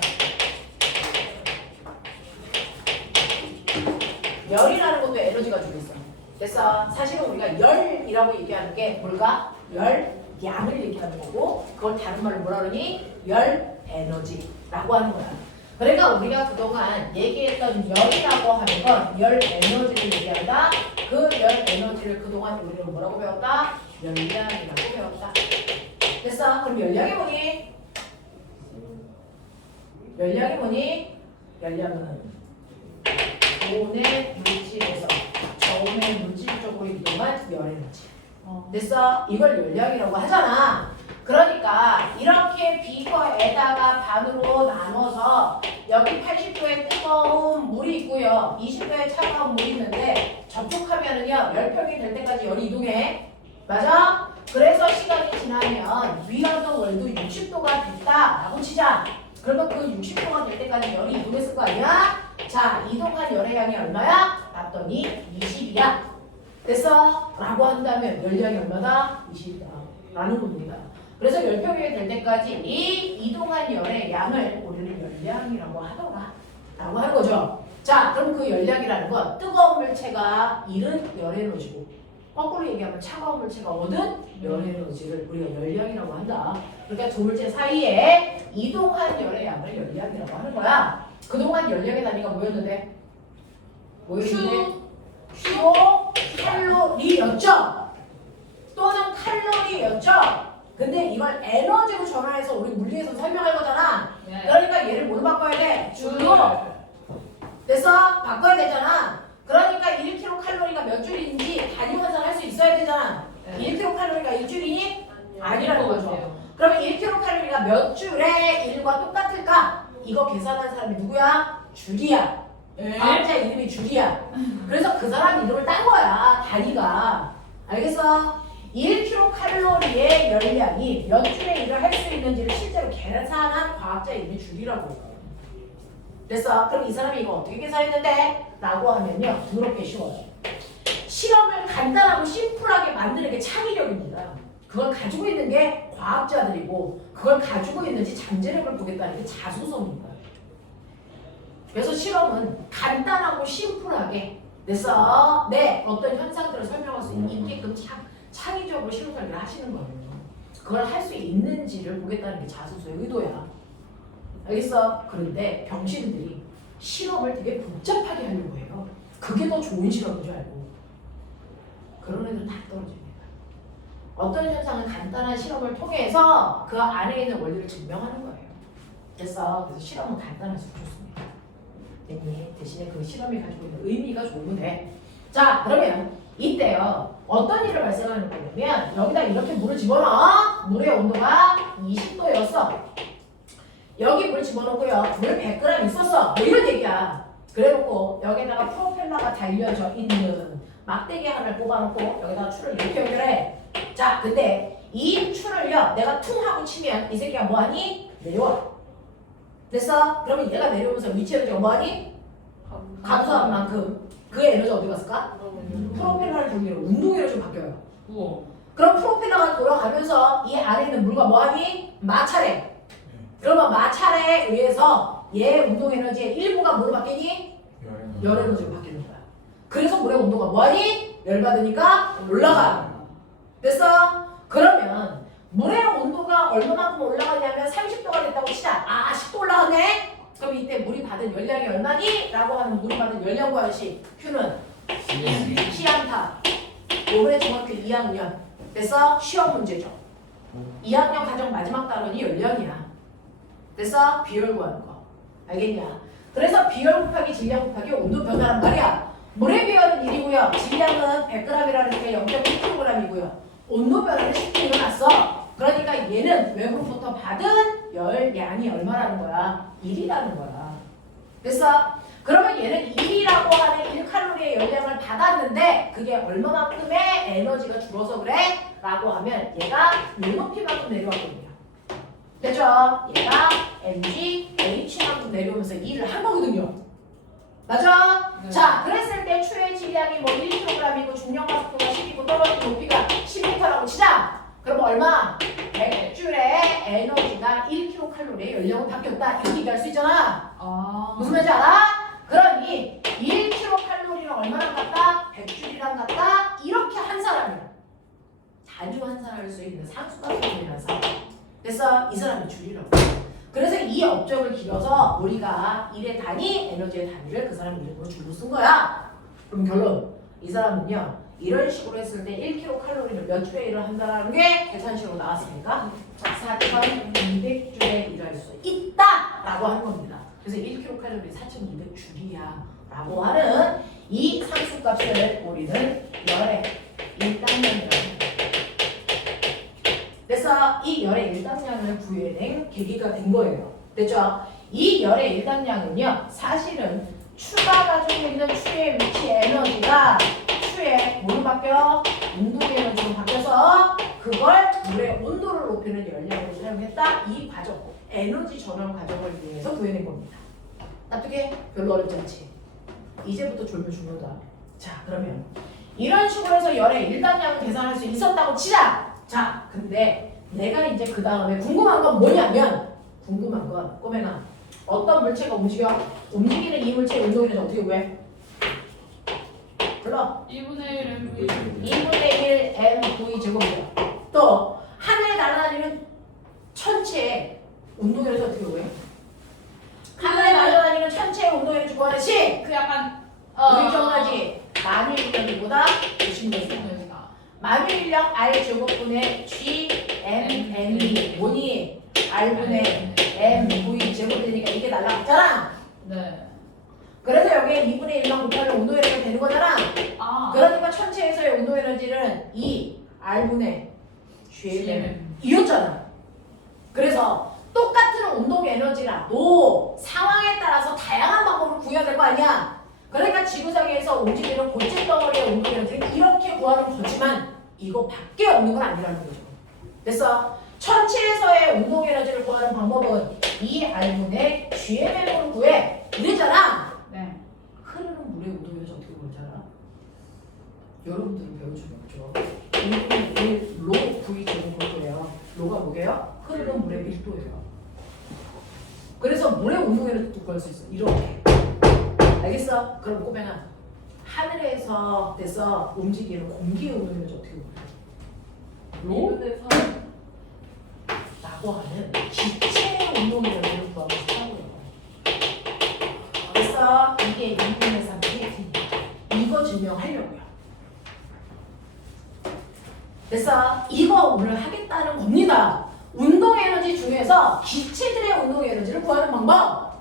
열이라는 것도 에너지가 주고 있어. 그래서 사실은 우리가 열이라고 얘기하는 게 뭘까? 열량을 얘기하는 거고 그걸 다른 말로 뭐라 그러니? 열 에너지라고 하는 거야. 그러니까 우리가 그동안 얘기했던 열이라고 하는 건 열 에너지를 얘기한다. 그 열 에너지를 그동안 우리는 뭐라고 배웠다? 열량이라고 배웠다. 됐어? 그럼 열량이 뭐니? 열량이 뭐니? 열량은 온의 물질에서 저온의 물질 쪽으로 이동한 열에너지. 됐어? 이걸 열량이라고 하잖아. 그러니까 이렇게 비거에다가 반으로 나눠서 여기 80도의 뜨거운 물이 있고요. 20도의 차가운 물이 있는데 접촉하면은요. 열평이 될 때까지 열이 이동해. 맞아? 그래서 시간이 지나면 위아더 월도 60도가 됐다라고 치자. 그러면 그 60도가 될 때까지 열이 이동했을 거 아니야? 자, 이동한 열의 양이 얼마야? 봤더니 20이야. 됐어? 라고 한다면 열량이 얼마다? 20이다. 라는 겁니다. 그래서 열평이 될 때까지 이 이동한 열의 양을 우리는 열량이라고 하더라. 라고 하는 거죠. 자, 그럼 그 열량이라는 건 뜨거운 물체가 잃은 열에너지고 거꾸로 얘기하면 차가운 물체가 얻은 열에너지를 우리가 열량이라고 한다. 그러니까 두 물체 사이에 이동한 열의 양을 열량이라고 하는 거야. 그동안 열량의 단위가 뭐였는데? 뭐였는데? 큐 칼로리였죠? 또는 칼로리였죠? 근데 이걸 에너지로 전환해서 우리 물리에서 설명할 거잖아. 네. 그러니까 얘를 뭘로 바꿔야 돼? 줄로. 됐어? 바꿔야 되잖아. 그러니까 1kcal가 몇 줄인지 단위 환산할 수 있어야 되잖아. 네. 1kcal가 1줄이니? 아니라는 것 거죠. 같아요. 그러면 1kcal가 몇 줄의 1과 똑같을까? 이거 계산한 사람이 누구야? 줄이야. 과학자 이름이 줄이야. 그래서 그 사람 이름을 딴 거야. 단위가. 알겠어? 1kcal의 열량이 몇 줄의 일을 할 수 있는지를 실제로 계산한 과학자 이름이 줄이라고. 됐어? 그럼 이 사람이 이거 어떻게 계산했는데? 라고 하면요. 더럽게 쉬워요. 실험을 간단하고 심플하게 만드는 게 창의력입니다. 그걸 가지고 있는 게 과학자들이고 그걸 가지고 있는지 잠재력을 보겠다는 게 자소성입니다. 그래서 실험은 간단하고 심플하게 됐어? 네, 어떤 현상들을 설명할 수 있게끔 창의적으로 실험 설계를 하시는 거예요. 그걸 할 수 있는지를 보겠다는 게 자소서의 의도야. 알겠어? 그런데 병신들이 실험을 되게 복잡하게 하려고 해요. 그게 더 좋은 실험인 줄 알고. 그런 애들은 다 떨어집니다. 어떤 현상은 간단한 실험을 통해서 그 안에 있는 원리를 증명하는 거예요. 그래서 실험은 간단할수록 좋습니다. 대신에 그 실험이 가지고 있는 의미가 좋으면 돼. 자, 그러면 이때요. 어떤 일을 발생하는 거냐면 여기다 이렇게 물을 집어넣어. 물의 온도가 20도였어. 여기 물 집어넣고요. 물 100g 있었어. 뭐 이런 얘기야. 그래놓고 여기다가 프로펠러가 달려져 있는 막대기 하나를 뽑아놓고 여기다가 줄을 이렇게 연결해. 자, 근데 이 줄을요. 내가 퉁 하고 치면 이 새끼가 뭐하니? 내려와. 됐어? 그러면 얘가 내려오면서 위치 에너지가 뭐하니? 감소한 만큼 그 에너지 어디 갔을까? 프로펠러를 돌리로 운동 에너지로 바뀌어요. 우와. 그럼 프로펠러가 돌아가면서 이 안에 있는 물과 뭐하니? 마찰해. 그러면 마찰에 의해서 얘 운동 에너지의 일부가 뭐로 바뀌니? 열 에너지로 바뀌는 거야. 그래서 물의 온도가 뭐하니? 열 받으니까 올라가. 됐어? 그러면 물의 온도가 얼마만큼 올라가냐면 30도가 됐다고 치자. 아, 10도 올라갔네? 그럼 이때 물이 받은 열량이 얼마니? 라고 하는 물이 받은 열량 구하시. Q는 시한타. 요번에 정확히 2학년. 됐어? 시험 문제죠. 2학년 가정 마지막 단원이 열량이야. 됐어? 비열 구하는 거. 알겠냐? 그래서 비열 곱하기 질량 곱하기 온도 변화란 말이야. 물의 비열은 1이고요. 질량은 100g이라는 게 0.1kg이고요. 온도 변화는 10도 일어났어. 그러니까 얘는 외부로부터 받은 열량이 얼마라는 거야? 1이라는 거야. 됐어? 그러면 얘는 1이라고 하는 1칼로리의 열량을 받았는데 그게 얼마만큼의 에너지가 줄어서 그래? 라고 하면 얘가 눈높이만큼 내려왔거든요. 됐죠? 얘가 mg, h만큼 내려오면서 일을 한 거거든요. 맞아? 네. 자, 그랬을 때 추의 질량이 뭐 1kg이고 중력과 속도가 10이고 떨어진 높이가 10m라고 치자. 그럼 얼마? 100줄의 에너지가 1kcal의 연령은 바뀌었다. 이렇게 얘기할 수 있잖아. 아. 무슨 말인지 알아? 그러니 1kcal는 얼마랑 같다? 100줄이랑 같다? 이렇게 한 사람이야. 단위 환산할 수 있는 상수값이라는 사람. 됐어? 이 사람이 줄이라고. 그래서 이 업적을 길어서 우리가 일의 단위, 에너지의 단위를 그 사람 이름으로 줄로 쓴 거야. 그럼 결론. 이 사람은요. 이런 식으로 했을 때 1kcal를 몇 줄에 일을 한다는 게 계산식으로 나왔으니까 4,200줄에 일할 수 있다라고 하는 겁니다. 그래서 1kcal 4,200줄이야 라고 하는 이 상수값을 우리는 열의 일당량이라고 합니다. 그래서 이 열의 일당량을 구해낸 계기가 된 거예요. 됐죠? 이 열의 일당량은요. 사실은 추가 가지고 있는 추의 위치 에너지가 추의 뭐로 바뀌어? 운동 에너지로 바뀌어서 그걸 물의 온도를 높이는 열량으로 사용했다. 이 과정, 에너지 전환 과정을 이용해서 구해낸 겁니다. 납득해? 별로 어렵지 않지? 이제부터 졸면 중요하다. 자, 그러면 이런 식으로 해서 열의 일당량을 계산할 수 있었다고 치자. 자, 근데 내가 이제 그 다음에 궁금한 건 뭐냐면 궁금한 건 꼬매나 어떤 물체가 움직여? 움직이는 이 물체의 운동에는 어떻게 구해? 불러. 2분의 1 MV. 2분의 1 mv 제곱이야. 또 하늘에 날아다니는 천체의 운동에서 어떻게 구해? 하늘에 날아다니는 천체의 운동에는 구하는 식! 그 약간 우리 기억나지? 만유인력보다 조심해서 만유인력 R 제곱분의 G M M이 뭐니? R분의 M V 제곱되니까 이게 날라갔잖아. 네. 그래서 여기에 2분의 1만 곱하면 운동에너지가 되는 거잖아. 아. 그러니까 천체에서의 운동에너지는 2 R분의 GM 이었잖아. 그래서 똑같은 운동에너지라도 상황에 따라서 다양한 방법으로 구해야 될 거 아니야. 그러니까 지구상에서 움직이는 고체 덩어리의 운동에너지는 이렇게 구하는 거지만 이거밖에 없는 건 아니라는 거죠. 됐어? 천체에서의 운동에너지를 구하는 방법은 2R분의 GMM으로 구해. 이랬잖아. 네. 흐르는 물의 운동에너지 어떻게 구하잖아. 여러분들은 배운 적이 없죠. 1분의 1 로 V 제곱 그거예요. 로가 뭐게요? 흐르는 물의 밀도예요. 그래서 물의 운동에너지도 구할 수 있어. 이렇게. 알겠어? 그럼 꼬맹아 하늘에서 돼서 움직이는 공기의 운동에너지 어떻게 구해? 로? 2분의 3. 라고 하는 기체의 운동에너지를 구하고 싶다고요. 그래서 이게 2분의 3 KT입니다. 이거 증명하려고요. 그래서 이거 오늘 하겠다는 겁니다. 운동에너지 중에서 기체들의 운동에너지를 구하는 방법.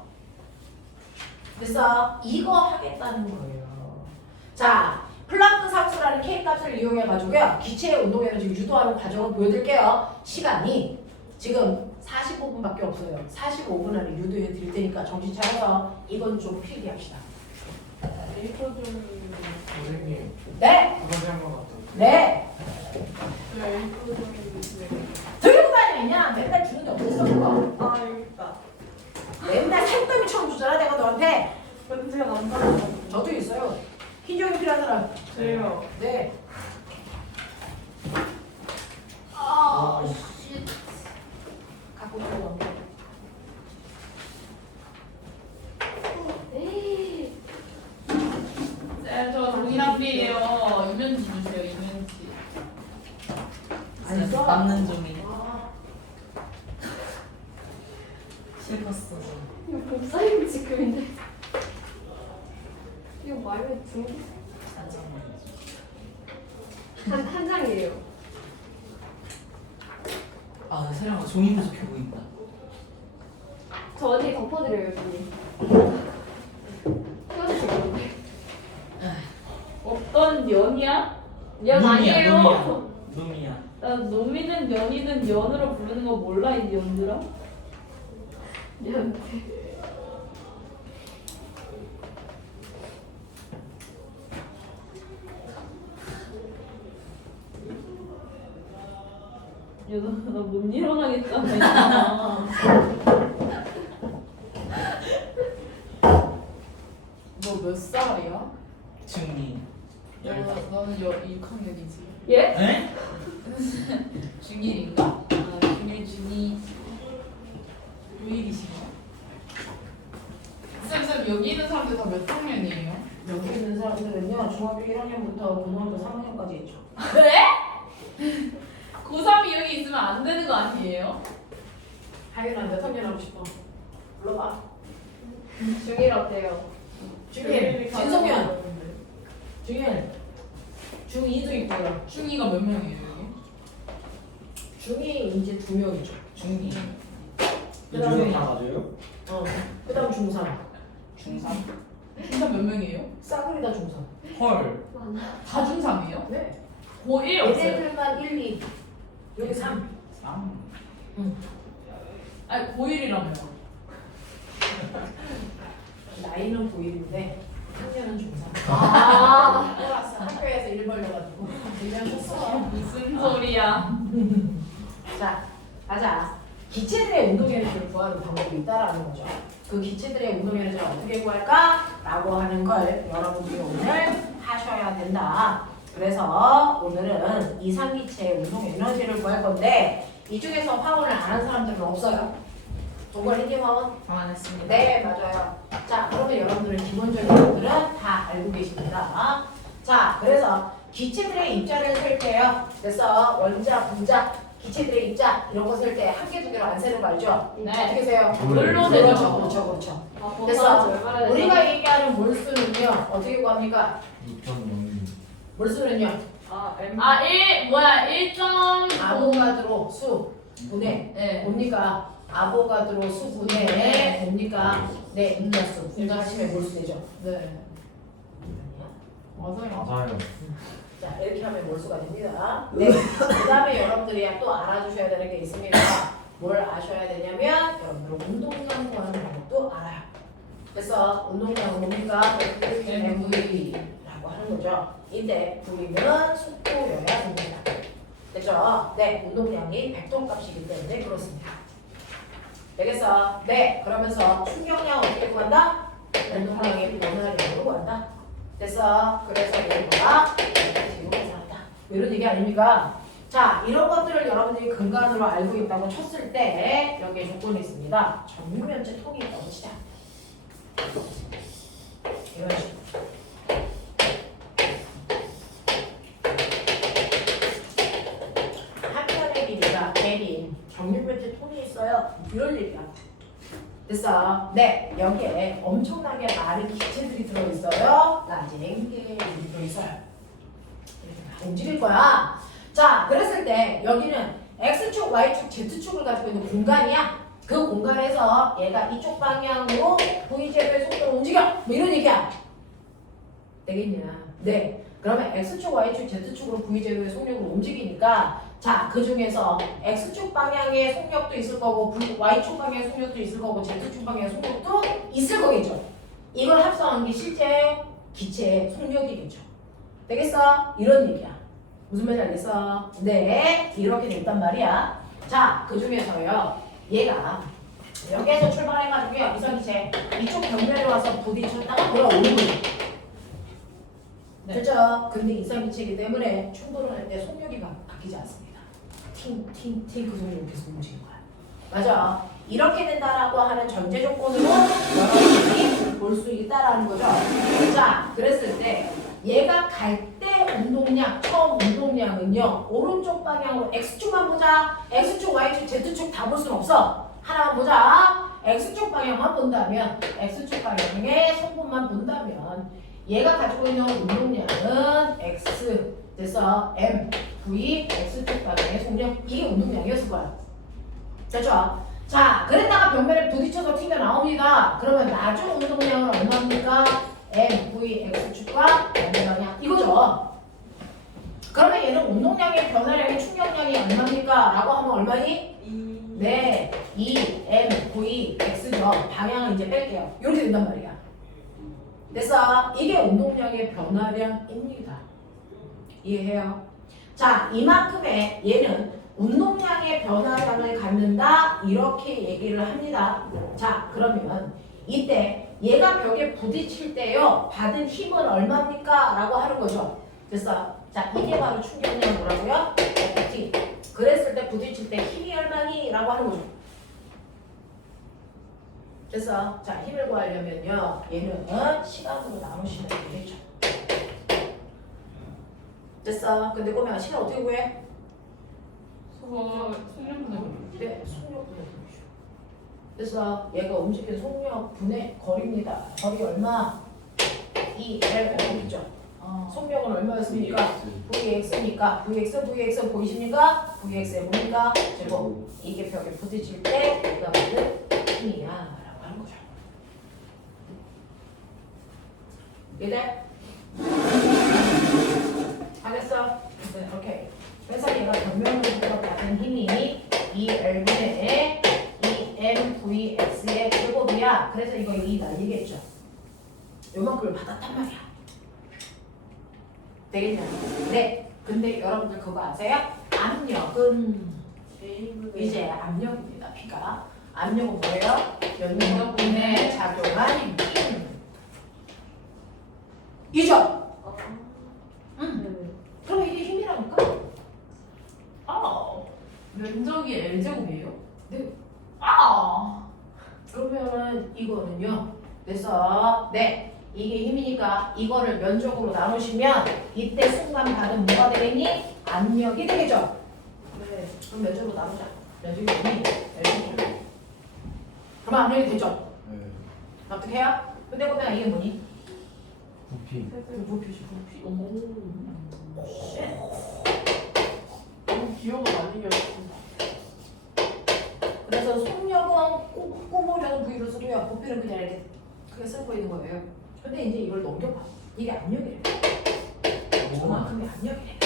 그래서 이거 하겠다는 거예요. 자, 플랑크 상수라는 K값을 이용해가지고요. 기체의 운동에너지를 유도하는 과정을 보여드릴게요. 시간이 지금 45분밖에 없어요. 45분 안에 유도해 드릴 테니까 정신 차려서 이건 좀 필기합시다. A4 좀. 선생님 네! 그거지 한번 갖다 네! 저 A4 좀 주세요. 들고 다니냐? 맨날 주는데 어딨어 그거? 아, 여기 있다. 맨날 산더미처럼 주잖아 내가 너한테. 먼지가 난다고. 저도 있어요. 희종이 필요한 사람. 저요. 네. 아, 씨. 갖고 들어와. 에이. 네, 저 동일학비예요. 이면지 주세요. 이면지. 아니, 써? 맞는 종이 아, 싫었어. 이거 복사인 지금인데. 이거 말면 중. 한 장이에요. 아, 세령아 종이 부족해 보인다. 저 어디 덮어드려요, 여기. 띄워주실 건데. 어떤 연이야? 연 아니에요. 놈이야. 나 놈이든 연이든 연으로 부르는 거 몰라 이 연들아? 연. 나못 일어나겠잖아. 너 몇 살이야? 중이. 너는 6학년이지. 예? 에? 중1인가? 중1, 중2. 중1이신가? 쌤, 여기 있는 사람들 다 몇 학년이에요? 여기 있는 사람들은요 중학교 1학년부터 고등학교 3학년까지 있죠. 그래? 고3이 여기 있으면 안 되는 거 아니에요? 하윤아 몇 학년 하고 싶어? 불러봐. 중1 어때요? 중일 진성현 중일 중2도 있고요. 중2가 몇 명이에요, 여기? 중2 이제 2명이죠. 중이. 그다음에- 이중에 다 맞아요? 그다음 중3 중3. 중3 몇 명이에요? 싸구리다 중3. 헐. 다 중3이에요? 네. 고1 없어요? 애들만 1, 2 여기 3. 3. 아니, 고1이라며요. 나이는 9일인데 학년은 중3. 아, 알았어. 학교에서 일 벌려가지고 1년 쳤어. 무슨 소리야? 자, 가자. 기체들의 운동 에너지를 구하는 방법이 있다라는 거죠. 그 기체들의 운동 에너지를 어떻게 구할까? 라고 하는 걸 여러분들이 오늘 하셔야 된다. 그래서 오늘은 이상기체의 운동 에너지를 구할 건데 이 중에서 화원을 안 한 사람들은 없어요? 동거리님 화원? 당황했습니다. 네, 맞아요. 자, 그러면 여러분들은 기본적인 것들은 다 알고 계십니다. 자, 그래서 기체들의 입자를 셀 때요. 그래서 원자, 분자, 기체들의 입자 이런 거 셀 때 한 개, 두 개로 안 세는 거 알죠? 네. 어떻게 세요? 물로 그렇죠, 세죠. 그렇죠, 그렇죠. 아, 됐어. 얼마나 됐어? 우리가 얘기하는 몰수는요, 어떻게 구합니까? 6.0. 몰수는요, 아, M. 1점. 아보가드로 수 분해. 네. 뭡니까? 아보가드로 수 분해. 뭡니까? 네, 음료수. 분자하시면 몰수되죠. 네. 맞아요. 맞아요. 자, 이렇게 하면 몰수가 됩니다. 네. 그 다음에 여러분들이 또 알아주셔야 되는 게 있습니다. 뭘 아셔야 되냐면, 여러분들 운동량 구하는 방법도 알아요. 그래서 운동량은 뭡니까? MV라고 하는 거죠. 이때 V는 속도여야 됩니다. 됐죠? 네, 운동량이 백동값이기 때문에 그렇습니다. 되겠어? 네, 그러면서 충격량 어떻게 구한다? 운동량의 변화량으로 구한다. 됐어? 그래서 얘가 지금 계산한다. 이런 얘기 아닙니까? 자, 이런 것들을 여러분들이 근간으로 알고 있다고 쳤을 때 여기에 조건이 있습니다. 정면체 통이 있다고 치자. 이런 식으로. 한 편의 길이가 L인 정육면체 통이 있어요. 이런 얘기야. 됐어. 네, 여기에 엄청나게 많은 기체들이 들어있어요. 라징게 들어있어요. 이렇게 막 움직일 거야. 자, 그랬을 때 여기는 X축, Y축, Z축을 가지고 있는 공간이야. 그 공간에서 얘가 이쪽 방향으로 V제로의 속도로 움직여. 뭐 이런 얘기야. 되겠냐? 네. 그러면 X축, Y축, Z축으로 V제로의 속력으로 움직이니까 자, 그 중에서 X축 방향의 속력도 있을 거고 Y축 방향의 속력도 있을 거고 Z축 방향의 속력도 있을 거겠죠. 이걸 합성한 게 실제 기체의 속력이겠죠. 되겠어? 이런 얘기야. 무슨 말인지 알겠어? 네, 이렇게 됐단 말이야. 자, 그 중에서요. 얘가 여기에서 출발해가지고요. 이성기체 이쪽 벽면에 와서 부딪혔다가 돌아오는 거예요. 네. 그렇죠? 근데 이성기체이기 때문에 충돌을 할 때 속력이 바뀌지 않습니다. 팅팅팅 그 속력이 계속 움직이는 거야. 맞아. 이렇게 된다라고 하는 전제 조건으로 여러분들이 볼 수 있다라는 거죠. 자, 그랬을 때 얘가 갈 때 운동량, 처음 운동량은요. 오른쪽 방향으로 X축만 보자. X축, Y축, Z축 다 볼 수는 없어. 하나만 보자. X축 방향만 본다면 X축 방향의 성분만 본다면 얘가 가지고 있는 운동량은 X 됐어. M, V, X축 방향의 속력 이게 운동량이었을 거야. 됐죠? 자, 그랬다가 벽면에 부딪혀서 튀겨나옵니다. 그러면 나중 운동량은 얼마입니까? M, V, X축과 반대방향 이거죠. 그러면 얘는 운동량의 변화량의 충격량이 얼마입니까? 라고 하면 얼마니? 네, 2, M, V, X죠. 방향은 이제 뺄게요. 이렇게 된단 말이야. 됐어? 이게 운동량의 변화량입니다. 이해해요? 자, 이만큼의 얘는 운동량의 변화량을 갖는다 이렇게 얘기를 합니다. 자 그러면 이때 얘가 벽에 부딪힐 때요 받은 힘은 얼마입니까? 라고 하는 거죠. 됐어. 자 이게 바로 충격량 뭐라고요? FT. 그랬을 때 부딪힐 때 힘이 얼마니? 라고 하는 거죠. 됐어. 자 힘을 구하려면요 얘는 시간으로 나누시면 되겠죠. 됐어. 근데 꼬매가 시간 어떻게 구해? 속력분의 네, 속력분의 거리죠. 그래서 얘가 움직이는 속력분의 거리입니다. 거리 얼마? 2L이죠. 속력은 얼마였습니까? VX니까 VX 보이십니까? VX에 뭡니까? 제곱. 이게 벽에 부딪힐 때 얘가 받는 힘이야 라고 하는 거죠. 이해돼? 알겠어? 네, 오케이. 그래서 얘가 벽면으로부터 받은 힘이 2L분의 2MVX의 제곱이야. 그래서 이거 2 날리겠죠. 요만큼을 받았단 말이야. 되겠냐? 네. 근데 여러분들 그거 아세요? 압력은 이제 압력입니다. P가. 압력은 뭐예요? 면적분에 작용한 힘. 이죠? 그럼 이게 힘이라니까? 면적이 L제곱이에요? 네. 아! 그러면은 이거는요. 그래서 네 이게 힘이니까 이거를 면적으로 나누시면 이때 순간 받은 뭐가 되겠니? 압력이 되겠죠. 네. 그럼 면적으로 나누자. 면적이 뭐니? 그럼 압력이 되죠. 네. 어떻게 해요? 근데 보면 이게 뭐니? 부피. 부피지 부피. 너무 기호가 많이 열렸습니다. 그래서 속력은 꼬부려는 부위로 쓰고요. 부피는 그냥 이렇게 크게 쓰고 있는 거예요. 근데 이제 이걸 넘겨봐. 이게 압력이래. 그만큼의 압력이래.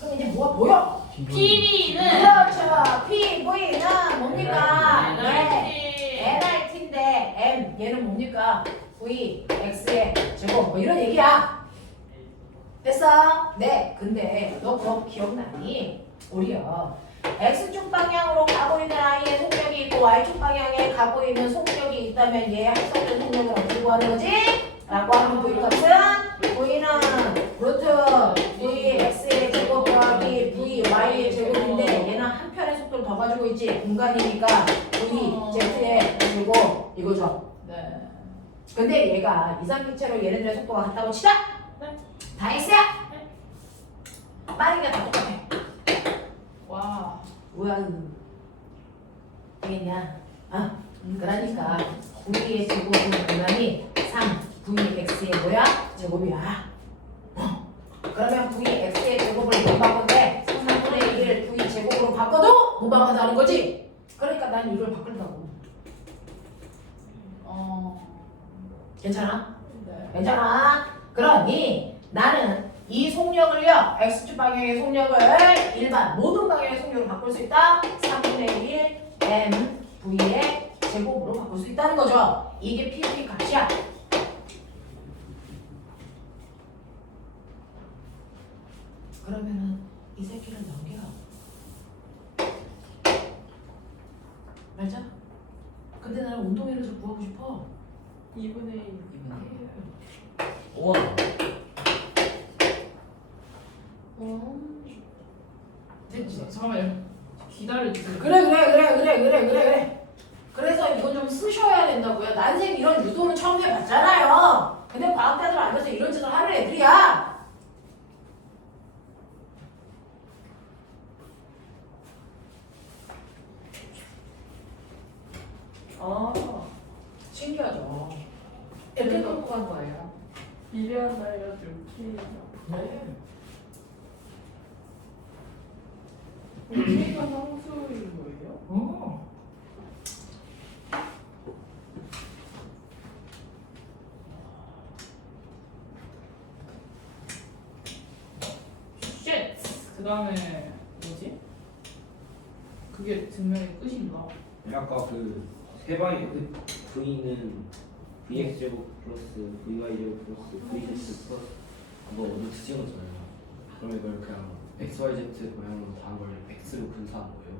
그럼 이제 뭐가 보여? PV는 그렇죠. PV는 뭡니까? NRT. NRT인데 M 얘는 뭡니까? V X의 제곱 뭐 이런 얘기야. 됐어? 네. 근데 너 그거 기억나니? 우리요. X축 방향으로 가고 있는 아이의 속력이 있고 Y축 방향에 가고 있는 속력이 있다면 얘의 합성된 속력을 어떻게 구하는 거지? 라고 하면 V 값은 V는 루트 V X의 제곱 더하기 V Y의 제곱인데 얘는 한 편의 속도를 더 가지고 있지. 공간이니까 V Z의 제곱 이거죠. 네. 근데 얘가 이상기체로 얘네들의 속도가 같다고 치자? 네. 다 X야? 빠르기가 다 똑같아. 와. 우와. 되겠냐? 그러니까 V의 제곱은 공간이 3 VX의 뭐야? 제곱이야. 그러면 VX의 제곱을 못 바꾼데 3분의 1 V 제곱으로 바꿔도 못 바꾼다는 거지? 그러니까 난 이걸 바꾼다고. 괜찮아? 네. 괜찮아? 그러니 나는 이 속력을요 X축 방향의 속력을 일반 모든 방향의 속력으로 바꿀 수 있다. 3분의 1 M V의 제곱으로 바꿀 수 있다는 거죠. 이게 PP 값이야. 그러면은 이 새끼를 넘겨. 맞아? 근데 나는 운동회를 구하고 싶어. 2분의 1. 우와. 됐지? 잠깐만요. 기다려주세요. 그래. 그래서 이거 좀 쓰셔야 된다고요. 난생 이런 유도는 처음 해봤잖아요. 근데 과학자들 앉아서 이런 짓을 하는 애들이야. 신기하죠. 이렇게 놓고 한 거예요. 비례한다 해가지고 K가. 네. K가 상수인 거예요? 쉣! 그 다음에 뭐지? 그게 증명의 끝인가? 아까 그 세방의 그 V는 VX 제곱 플러스 VY 제곱 플러스 VX 플러스 뭐 어디 찍었잖아요. 그럼 이걸 그냥 XYZ 모양으로 다한 걸 X로 분사한 거예요.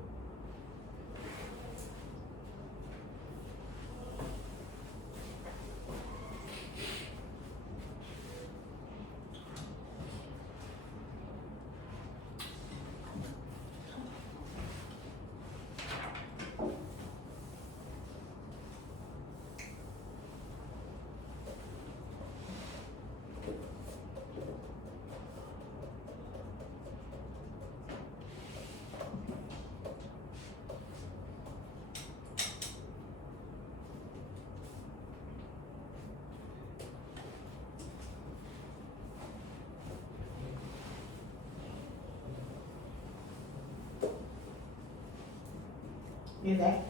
이해돼?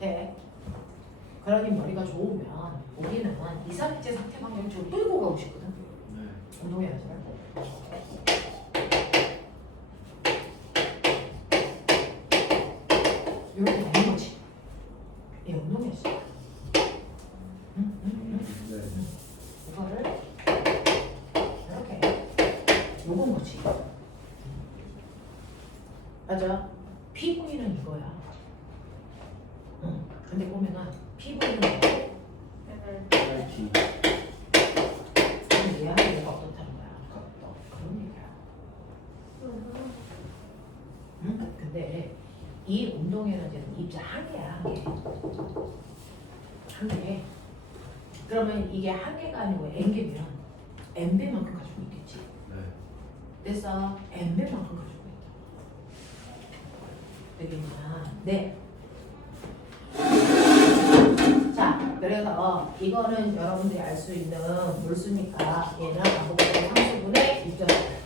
네. 그러니 머리가 좋으면 우리는 이산화제 상태 방향 쪽으로 끌고 가고 싶거든. 네. 운동해야지. 이렇게 되는 거지. 이 운동해야지. 응? 네. 이거를 이렇게 요건 거지. 맞아. PV는 이거야. 응. 근데 보면은 PV는 이거. LT 근데 얘하고 얘가 어떻다는 거야. 같다. 그런 얘기야. 응? 근데 이 운동 에너지는 입자 한 개야, 한 개. 한 개. 그러면 이게 한 개가 아니고 n개면 n배만큼 가지고 있겠지. 네. 그래서 n배만큼 가지고 있다. 되겠냐? 네. 자, 그래서 이거는 여러분들이 알 수 있는 물수니까 얘는 아무것도 상수분의 입자수.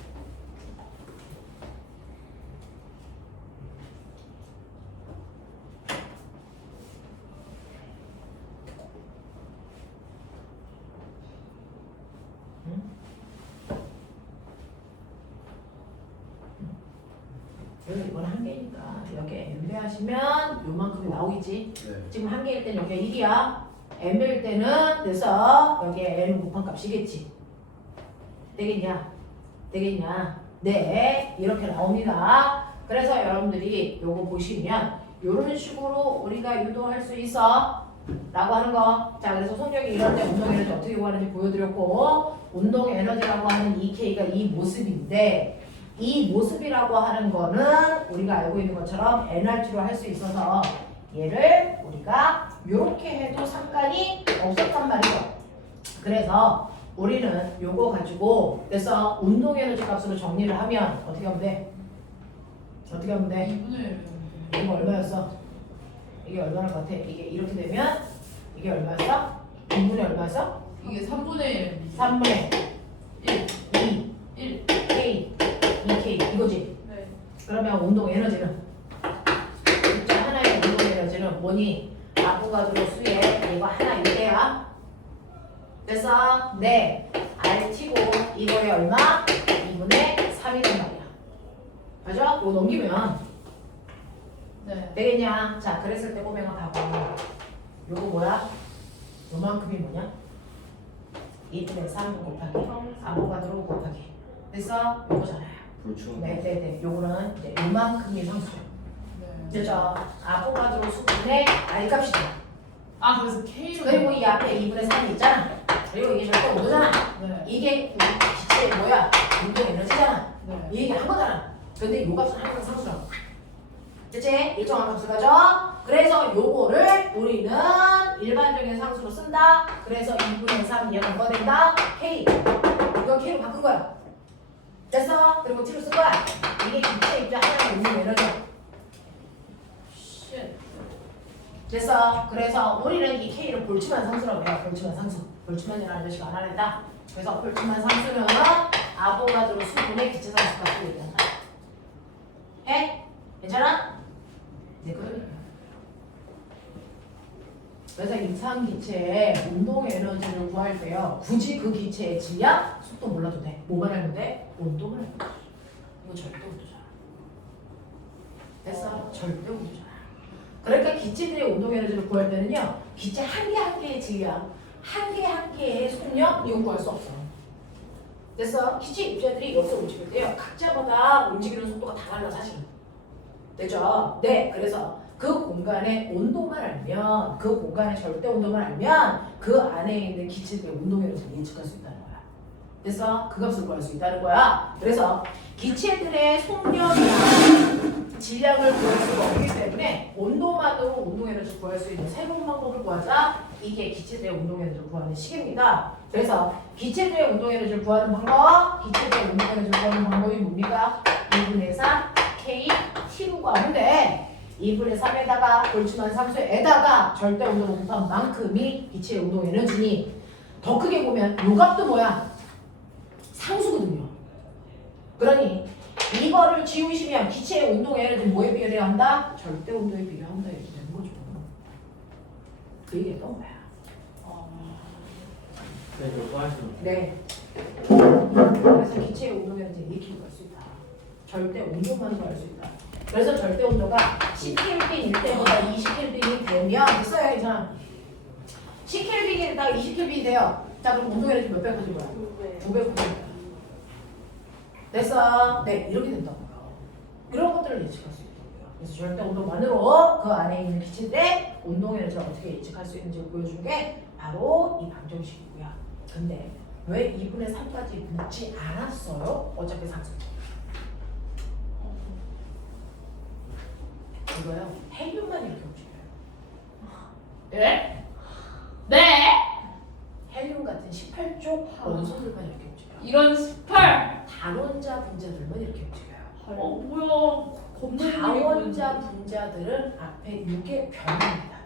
여기 이건 한 개니까 여기 n배하시면 요만큼이 나오겠지. 네. 지금 한 개일 때는 여기 1이야. n배일 때는 그래서 여기에 n 곱한 값이겠지. 되겠냐? 되겠냐? 네, 이렇게 나옵니다. 그래서 여러분들이 요거 보시면 요런 식으로 우리가 유도할 수 있어 라고 하는 거. 자, 그래서 송영이 이럴 때 운동 에너지 어떻게 구하는지 보여드렸고, 운동 에너지라고 하는 EK가 이 모습인데, 이 모습이라고 하는 거는 우리가 알고 있는 것처럼 NRT로 할 수 있어서 얘를 우리가 이렇게 해도 상관이 없었단 말이죠. 그래서 우리는 요거 가지고 그래서 운동 에너지 값으로 정리를 하면 어떻게 하면 돼? 어떻게 하면 돼? 2분의 1. 이거 얼마였어? 이게 얼마나 같아? 이게 이렇게 되면 이게 얼마였어? 2분의 얼마였어? 이게 3분의 1. 3분의 1. 2 1. K 2K 이거지? 네. 그러면 운동 에너지는 입자 하나의 운동 에너지는 뭐니? 아보가드로 수의 이거 하나 이래야 그래서 네 RT고 이거에 얼마? 2분의 3이란 말이야. 맞아? 이거 넘기면 네. 되겠냐? 자 그랬을 때 보면 봐봐. 요거 뭐야? 요만큼이 뭐냐? 2분의 3 곱하기 아보가드로 곱하기 그래서 요거잖아요. 불충. 네네네. 요거는 이제 요만큼이 상수. 네. 그죠? 아보가드로 수분의 R값이다. 아, 그래서 K로. 그리고 이 앞에 2분의 3이 있잖아. 그리고 이게 절대 오잖아. 네. 이게 기체의 뭐야? 운동 에너지잖아. 네. 이 얘기 한 거잖아. 근데 요 값은 항상 상수라고. 그치? 일정한 값을 가져. 그래서 요거를 우리는 일반적인 상수로 쓴다. 그래서 2분의 3 얘가 뭐가 된다? K. 이건 K로 바꾼 거야. 됐어? 그리고 T로 쓴 거야. 이게 기체 입자 하나의 운동 에너지. 쉣. 됐어. 그래서 우리는 이 K를 볼츠만 상수라고 해요. 볼츠만 상수. 볼츠만이라는 뜻이 안 하랬다. 그래서 볼츠만 상수는 아보가드로 수분의 기체 상수 갖고 얘기한다. 해? 괜찮아? 네, 그러니까. 그래서 이상 기체의 운동 에너지를 구할 때요. 굳이 그 기체의 질량, 속도 몰라도 돼. 뭐만 알면 돼? 온도만 알면 돼. 이거 절대 온도잖아. 됐어? 절대 온도잖아. 그러니까 기체들의 운동 에너지를 구할 때는요. 기체 한 개 한 개의 질량, 한 개 한 개의 속력 이거 구할 수 없어. 됐어? 기체 입자들이 여기서 움직일 때요. 각자마다 움직이는 속도가 다 달라 사실. 됐죠? 네. 그래서 그 공간의 온도만 알면 그 공간의 절대 온도만 알면 그 안에 있는 기체들의 운동 에너지를 예측할 수 있다는 거야. 됐어? 그 값을 구할 수 있다는 거야. 그래서 기체들의 속력이나 질량을 구할 수가 없기 때문에 온도만으로 운동 에너지를 구할 수 있는 새로운 방법을 구하자. 이게 기체들의 운동 에너지를 구하는 식입니다. 그래서 기체들의 운동 에너지를 구하는 방법, 기체들의 운동 에너지를 구하는 방법이 뭡니까? 2분의 4 K T로 구하는데 2분의 3에다가 볼츠만 상수에다가 절대 온도를 곱한 만큼이 기체의 운동 에너지니 더 크게 보면 요 값도 뭐야? 상수거든요. 그러니 이거를 지우시면 기체의 운동 에너지 뭐에 비례해야 한다? 절대 온도에 비례한다 이렇게 되는 거죠. 그 얘기했던 거야. 그래서 또 할 수는 네. 그래서 기체의 운동 에너지 이렇게 구할 수 있다. 절대 온도만 구할 수 있다. 그래서 절대 온도가 10켈빈일 때보다 20켈빈이 되면 써야 괜찮아. 10켈빈이다가 20켈빈이 돼요. 자 그럼 운동 에너지 몇 배 커진 거야? 2배 커진 거야. 됐어? 네, 이렇게 된다고요. 이런 것들을 예측할 수 있다고요. 그래서 절대 온도만으로 그 안에 있는 기체들의 운동 에너지를 어떻게 예측할 수 있는지 보여준 게 바로 이 방정식이고요. 근데 왜 2분의 3까지 묻지 않았어요? 어차피 상수. 이거요. 헬륨만 이렇게 움직여요. 네? 네? 헬륨 같은 18쪽 원소들만 이렇게 움직여요. 이런 18. 단원자 분자들만 이렇게 움직여요. 뭐야? 다원자 분자들은 앞에 6의 변입니다.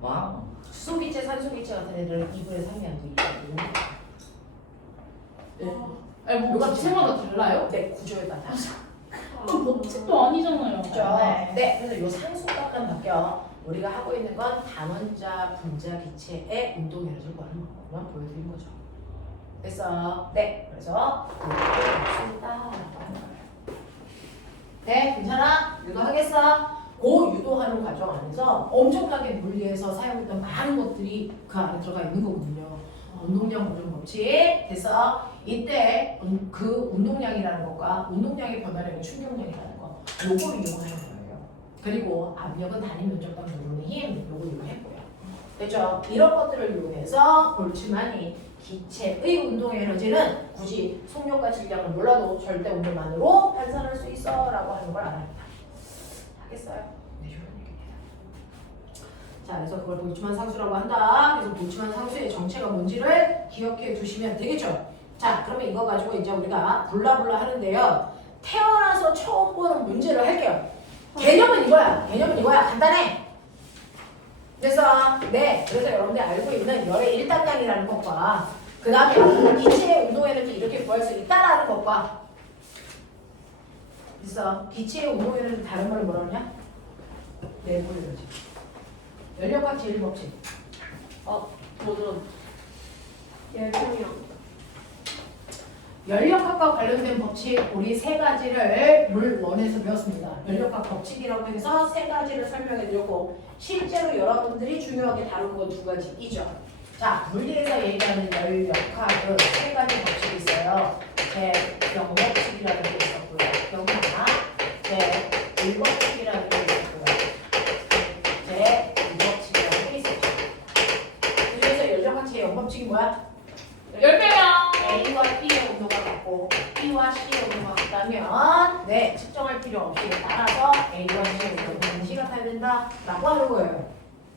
와우. 수소기체, 산소기체 같은 애들은 2분의 3이 안 되기 때문에 아니 뭐 기체마다 달라요? 네, 구조에 따라 그 법칙도 아니잖아요. 그죠? 네, 그래서 요 상수값만 바뀌어. 우리가 하고 있는 건 단원자 분자 기체의 운동 에너지를 구하는 방법만 보여드린 거죠. 됐어? 네, 그래서 이렇게 없습니다라고 하는 거예요. 네, 괜찮아? 유도하겠어? 그 유도하는 과정 안에서 엄청나게 물리에서 사용했던 많은 것들이 그 안에 들어가 있는 거거든요. 운동량 고정 법칙. 됐어? 이때 그 운동량이라는 것과 운동량의 변화량의 충격량이라는 거 요거를 이용하는 거예요. 그리고 압력은 단위 면적당 누르는 힘 요거 이용했고요. 됐죠? 이런 것들을 이용해서 볼츠만이 기체의 운동 에너지는 굳이 속력과 질량을 몰라도 절대 온도만으로 환산할 수 있어 라고 하는 걸 알아야 하겠어요? 네, 이런 얘기입니다. 자, 그래서 그걸 볼츠만 상수라고 한다. 그래서 볼츠만 상수의 정체가 뭔지를 기억해 두시면 되겠죠? 자, 그러면 이거 가지고 이제 우리가 블라블라 하는데요. 태어나서 처음 보는 문제를 할게요. 개념은 이거야. 개념은 이거야. 간단해. 그래서 네, 그래서 여러분들 알고 있는 열의 1단량이라는 것과 그 다음에 기체의 운동 에너지 이렇게 구할 수 있다라는 것과 그래서 기체의 운동 에너지 다른 말로 뭐라 그러냐? 내부 에너지. 연력학 제일 법칙. 저는 열평형. 연력학과 관련된 법칙 우리 세 가지를 물 원에서 배웠습니다. 연력학 법칙이라고 해서 세 가지를 설명해 드렸고 실제로 여러분들이 중요하게 다룬 건 두 가지이죠. 자, 물리에서 얘기하는 연력학은 세 가지 법칙이 있어요. 제0법칙이라는 게 있었고요. 여기 하나, 제1법칙이라는 게 있었고요. 제2법칙이라는 게 있었죠. 그래서 연력학 제0법칙이 뭐야? 10배면. A와 B의 온도가 같고 B와 C의 온도가 같다면 네, 측정할 필요 없이 따라서 A와 C의 온도는 C가 타야 된다라고 하는 거예요.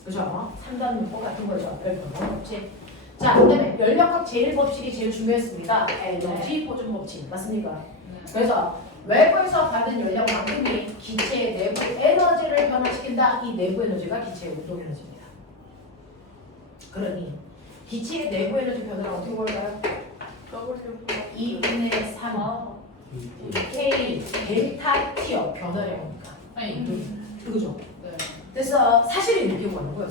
그죠? 3단 문법 같은 거죠. 별표는 법칙. 자, 그다음에 연력학 제1법칙이 제일 중요했습니다. 에너지 보존 법칙. 맞습니까? 그래서 외부에서 받은 연력만큼이 기체의 내부 에너지를 변화시킨다. 이 내부 에너지가 기체의 운동 에너지입니다. 그러니 기체의 내부 에너지 변화를 어떻게 볼까요? 2분의 3 K 델타 T요. 변화량이니까. 아니. 그죠? 네. 그래서 사실이 이렇게 구하는 거예요.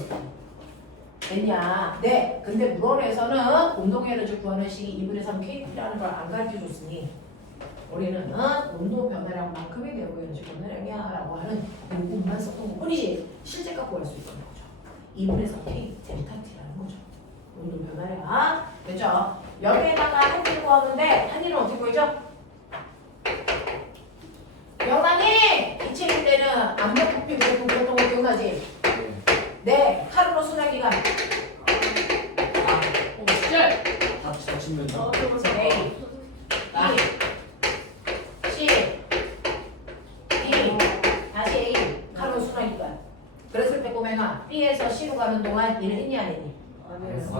됐냐? 네. 근데 물원에서는 운동 에너지 구하는 식이 2분의 3 KT라는 걸 안 가르쳐 줬으니 우리는 운동 변화량만큼의 내부 에너지 변화량이야 라고 하는 부분만 썼던 것 뿐이지 실제값 구할 수 있는 거죠. 2분의 3 K 델타 T라는 거죠. 운동 변화량. 됐죠? 여기에다가 한일 구하는데 한일은 어떻게 보이죠? 영란이 기체일 때는 압력 부피 그래프 그랬던 거 기억나지? 네, 하루로 순환기간 다치면 A, C, D, 다시 A, 하루 순환기간. 그랬을 때 보면은 B에서 C로 가는 동안 일 했니 안 했니?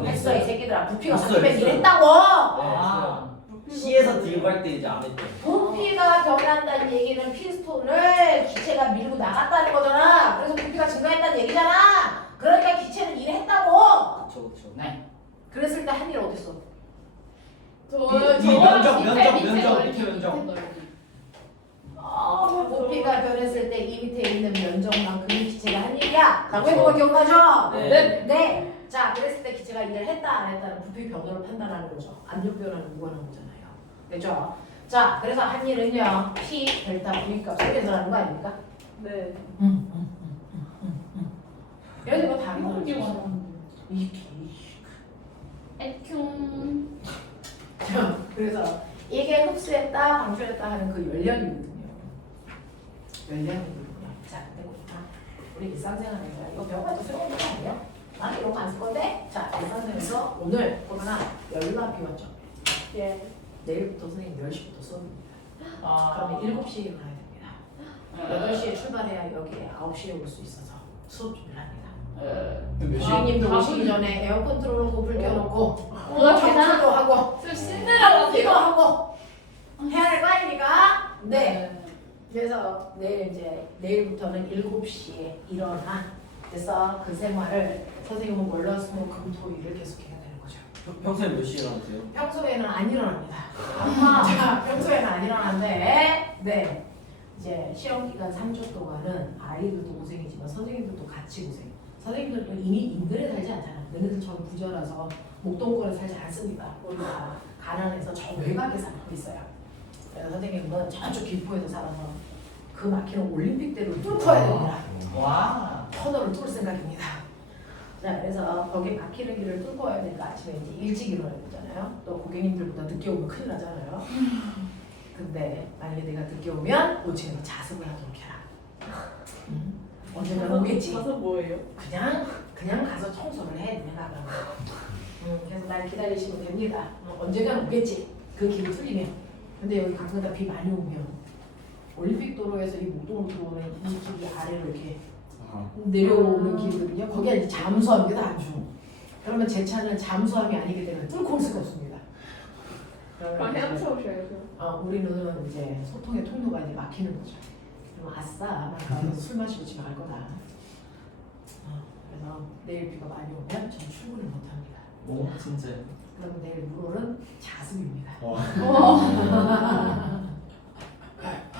했어 이 새끼들아. 부피가 했어요, 바뀌면 했어요. 일했다고. 아. C에서 D로 갈 때 이제 안 했죠. 부피가 변한다는 얘기는 피스톤을 기체가 밀고 나갔다는 거잖아. 그래서 부피가 증가했다는 얘기잖아. 그러니까 기체는 일했다고. 그쵸. 네. 그랬을 때 한 일 어딨어? 면적. 부피가 변했을 때 이 밑에 있는 면적만큼 기체가 한 일이야. 라고 해본 거 기억나죠? 네. 네. 자, 그랬을 때 기체가 일을 했다 안 했다는 부피 변화를 판단하는 거죠. 압력 변화는 무관한 거잖아요. 됐죠? 자, 그래서 한 일은요. P 델타 V 값 속에서 하는 거 아닙니까? 네. 여기 뭐 답이 어디 나오죠? 와서 에큐. 자, 그래서 이게 흡수했다, 방출했다 하는 그 연량이거든요. 연량이거든요. 자, 근데 우리 일상생활에서 이거 배워가지고 쓰는 거 아니에요? 나는 이런 거 안 쓸 건데? 자, 일상생활에서 오늘 보거나 열나 비웠죠. 예. 내일부터 선생님 10시부터 수업입니다. 아. 그러면 7시에 일어나야 됩니다. 8시에 출발해야 여기에 9시에 올 수 있어서 수업 준비를 합니다. 선생님도 오시기 전에 에어 컨트롤하고 불 켜놓고 청소도 하고 신데렐라 이거 하고 해야 될 거 아닙니까? 네. 그래서 내일부터는 7시에 일어나. 그래서 그 생활을 선생님은 월화수목금토일을 계속해야 되는 거죠. 평소에 몇 시에 일어나세요? 평소에는 안 일어납니다. 자, 평소에는 안 일어나는데, 네. 이제 시험 기간 3주 동안은 아이들도 고생이지만 선생님들도 같이 고생. 선생님들도 이미 인근에 살지 않잖아. 너네들처럼 부자라서 목동권에 살지 않습니다. 우리가 가난해서 저 외곽에 살고 있어요. 그래서 선생님은 저쪽 김포에서 살아서 그 막히는 올림픽대로를 뚫어야 됩니다. 와. 터널을 뚫을 생각입니다. 자, 그래서 거기 막히는 길을 뚫고 와야 되니까 아침에 이제 일찍 일어나야 되잖아요. 또 고객님들보다 늦게 오면 큰일 나잖아요. 근데 만약에 내가 늦게 오면 5층에서 자습을 하도록 해라. 언젠가 오겠지. 가서 뭐예요? 그냥 가서 청소를 해 내가 그러면. 그래서 날 기다리시면 됩니다. 언젠가 오겠지. 그 길을 뚫리면. 근데 여기 가끔가다 비 많이 오면 올림픽 도로에서 이 목동으로 들어오는 이 길이 아래로 이렇게 내려오는 길이거든요. 거기가 이제 잠수합니다. 아주. 그러면 제 차는 잠수함이 아니기 때문에 뚫고 올 수가 없습니다. 그럼 헤엄쳐 오셔야죠. 우리는 이제 소통의 통로가 이제 막히는 거죠. 그럼 아싸, 난 가서 술 마시고 집에 갈 거다. 그래서 내일 비가 많이 오면 전 출근을 못 합니다. 오 진짜요? 그럼 내일 무로는 자습입니다.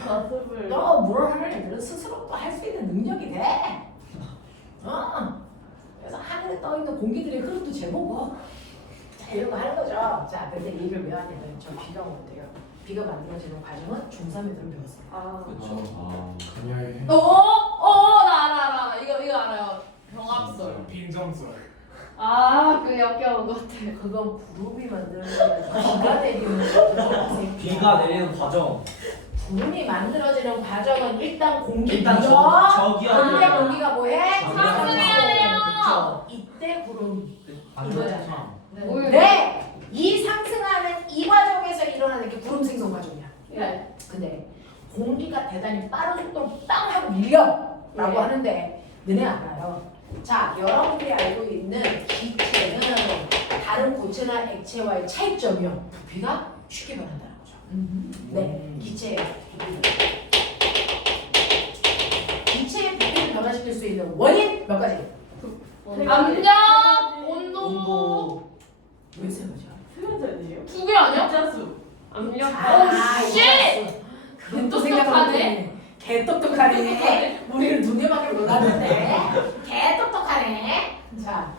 가습을. 또 물을 하는 애들은 스스로 또 할 수 있는 능력이 돼. 그래서 하늘에 떠 있는 공기들의 흐름도 재보고. 자, 이런 거 하는 거죠. 자, 근데 이 일을 왜 하냐면 저 비가 오는데요. 비가 만들어지는 과정은 중3애들은 배웠어요. 아. 그쵸. 그녀의 나 알아. 이거 알아요. 병합설. 빈정설. 그 역겨운 것들. 그건 구름이 만드는 게 아니라 비가 내리는 거죠. 비가 내리는 과정. 구름이 만들어지는 과정은 일단 공기 일단 밀어. 저기야. 근데 공기가 뭐해? 상승해야 돼요. 그쵸. 이때 구름이 이거잖아. 뭐예요? 네, 이 상승하는 이 과정에서 일어나는 게 구름 생성 과정이야. 네. 근데 공기가 대단히 빠른 속도로 땅 하고 밀려라고 네. 하는데 너네 알아요? 자, 여러분들이 알고 있는 기체는 다른 고체나 액체와의 차이점이요. 부피가 쉽게 변한다는 거죠. 네, 기체의 기체의 부피를 변화시킬 수 있는 원인 몇 가지? 압력, 온도. 왜 생각이야? 수면제네요. 두 개 아니야? 자수. 압력. 그건 또 생각하네. 개 똑똑하네. 우리는 두 개밖에 못 하는데. 개 똑똑하네. 자,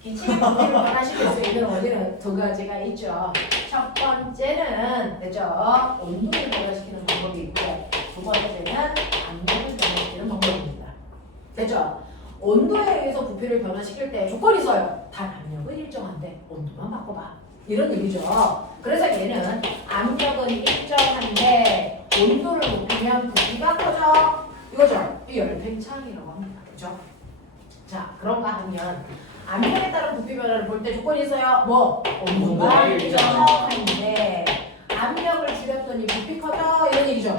기체의 부피를 변화시킬 수 있는 원인은 두 가지가 있죠. 첫 번째는 됐죠? 온도를 변화시키는 방법이 있고, 두 번째는 압력을 변화시키는 방법입니다. 됐죠? 온도에 의해서 부피를 변화시킬 때 조건이 있어요. 단 압력은 일정한데 온도만 바꿔봐. 이런 얘기죠. 그래서 얘는 압력은 일정한데 온도를 높이면 부피가 커져. 이거죠. 이 열팽창이라고 합니다. 그죠? 자, 그런가 하면 압력에 따른 부피 변화를 볼 때 조건이 있어요. 뭐? 온도가 일정한데 압력을 줄였더니 부피 커져. 이런 얘기죠.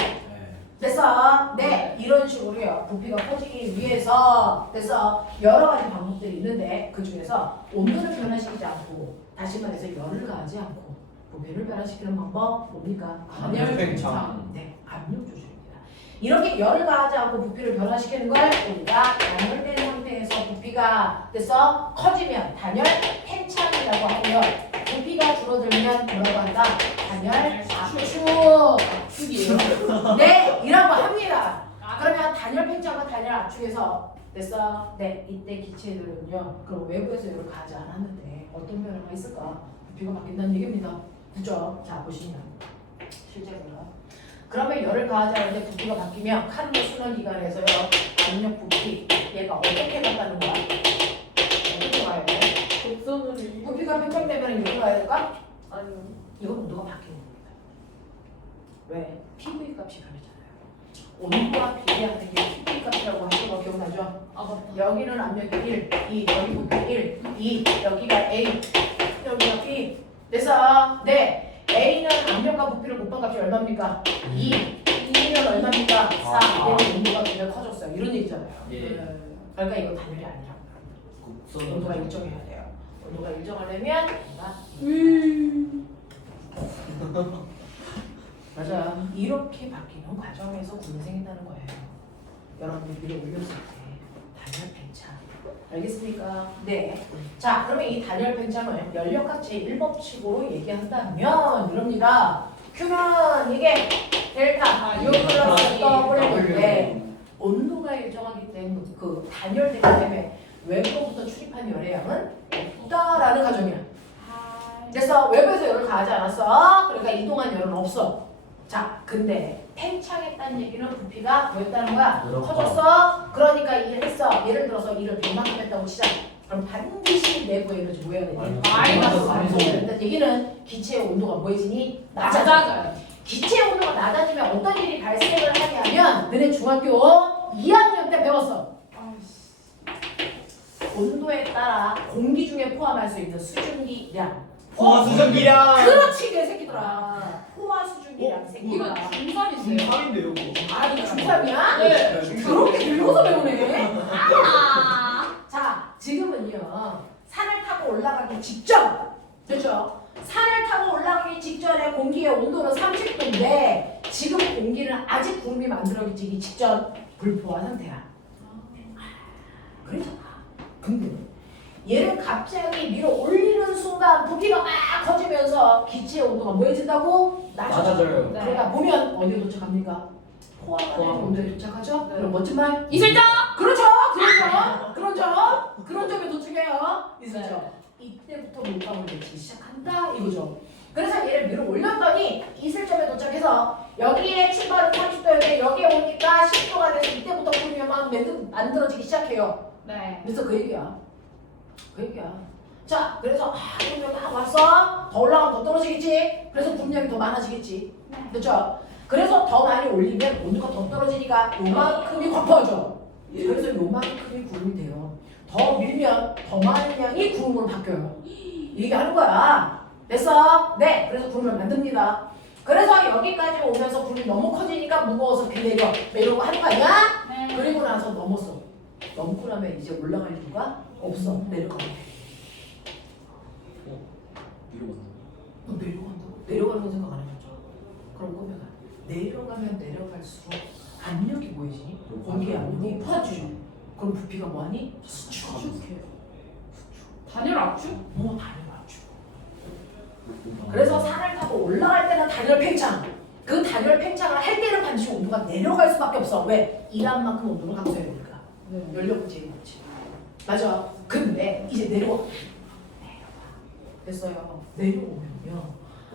그래서 네 이런 식으로요 부피가 커지기 위해서 그래서 여러 가지 방법들이 있는데 그 중에서 온도를 변화시키지 않고 다시 말해서 열을 가하지 않고 부피를 변화시키는 방법 뭡니까? 단열 팽창. 네 압력 조절입니다. 이렇게 열을 가하지 않고 부피를 변화시키는 걸 우리가 단열된 상태에서 부피가 돼서 커지면 단열 팽창이라고 하고요. 부피가 줄어들면 뭐라고 한다? 단열 압축. 축이에요. 네, 이라고 합니다. 그러면 단열 팽창과 단열 압축에서 됐어? 네, 이때 기체들은요. 그럼 외부에서 열을 가하지 않았는데 어떤 변화가 있을까? 부피가 바뀐다는 얘기입니다. 그죠? 자, 보시면 실제로요. 그러면 열을 가하지 않는데 부피가 바뀌면 카르보 순환 기관에서요. 압력 부피 얘가 어떻게 간다는 거야? 어떻게 가야 돼? 곡선으로 부피가 팽창되면 이렇게 가야 될까? 아니요. 이건 온도가 바뀌는 겁니다. 왜? PV 값이 변하잖아요. 온도와 비례하는 게 PV 값이라고 하는 거 기억나죠? 아 맞다. 여기는 압력이 1, 2, 여기 부피 1, 2, 여기가 A, 여기가 B. 그래서 네, A는 압력과 부피를 곱한 값이 얼마입니까? 2, B는 얼마입니까? 4. 얘는 온도가 굉장히 커졌어요. 이런 얘기잖아요. 예. 그러니까 이거 단열이 아니라 온도가 일정해야 돼요. 온도가 일정하려면 맞아. 이렇게 바뀌는 과정에서 굴이 생긴다는 거예요. 여러분들 위에 올렸을 때 단열 팽창. 알겠습니까? 네. 자, 그러면 이 단열 팽창을 연력학 제1법칙으로 얘기한다면 이럽니다. Q는 이게 델타 U 플러스 W인데 온도가 일정하기 때문에 그 단열되기 때문에 외부로부터 출입한 열의 양은 없다라는 가정이야. 그래서 외부에서 열을 가하지 않았어. 그러니까 이동한 열은 없어. 자, 근데 팽창했다는 얘기는 부피가 뭐였다는 거야? 늘었다. 커졌어. 그러니까 일을 했어. 예를 들어서 일을 100만큼 했다고 치자. 그럼 반드시 내부에 이러지 뭐 해야 되니? 마이너스 감소. 감소. 일단 얘기는 기체의 온도가 뭐해지니? 낮아져. 낮아져요. 기체의 온도가 낮아지면 어떤 일이 발생을 하냐면 너네 중학교 2학년 때 배웠어. 온도에 따라 공기 중에 포함할 수 있는 수증기량. 포화 수증기량. 그렇지 내 새끼들아. 포화 수증기량 이거 새끼들아. 중산이세요? 중상인데요, 그거. 아 이거 중3이야? 네. 그렇게 늙어서 배우네. 자 지금은요 산을 타고 올라가기 직전 그렇죠? 산을 타고 올라가기 직전에 공기의 온도는 30도인데 지금 공기는 아직 구름이 만들어지기 직전 불포화 상태야. 그러잖아. 근데 얘를 갑자기 밀어 올리는 순간 부피가 막 커지면서 기체의 온도가 뭐해진다고? 낮아져요. 네. 그러니까 보면 어디에 도착합니까? 포화가 되는 온도에 도착하죠? 그럼 멋진 말? 이슬자. 그렇죠! 그런 점에 도착해요. 있었죠? 이때부터 물방울 내리기 시작한다 이거죠. 그래서 얘를 밀어 올렸더니 이슬점에 도착해서 여기에 출발은 30도였는데 여기에 오니까 10도가 돼서 이때부터 구름이 막 만들어지기 시작해요. 네. 그래서 그 얘기야. 그 얘기야. 자, 그래서 구름이 막 왔어. 더 올라가면 더 떨어지겠지. 그래서 구름량이 더 많아지겠지. 그렇죠? 그래서 더 많이 올리면 온도가 더 떨어지니까 요만큼이 곱어져. 그래서 요만큼이 구름이 돼요. 더 밀면 더 많은 양이 구름으로 바뀌어요. 이 얘기하는 거야. 됐어? 네. 그래서 구름을 만듭니다. 그래서 여기까지 오면서 구름이 너무 커지니까 무거워서 내려고 하는 거 아니야? 네. 그리고 나서 넘었어. 넘고 나면 이제 올라갈 이유가 없어. 내려가면 돼. 내려간다고? 내려가는 건 생각 안 해봤죠? 그럼 꾸며가. 내려가면 내려갈수록 압력이 뭐이지? 공기 압력이 퍼지죠. 그럼 부피가 뭐하니? 수축해요. 단열 압축? 단열 압축. 그래서 산을 타고 올라갈 때는 단열 팽창. 그 단열 팽창을 할 때는 반드시 온도가 내려갈 수밖에 없어. 왜? 일한 만큼 온도를 감소해야 되니까. 연력은 제일 많지. 맞아. 근데 이제 내려와. 됐어요. 내려오면요.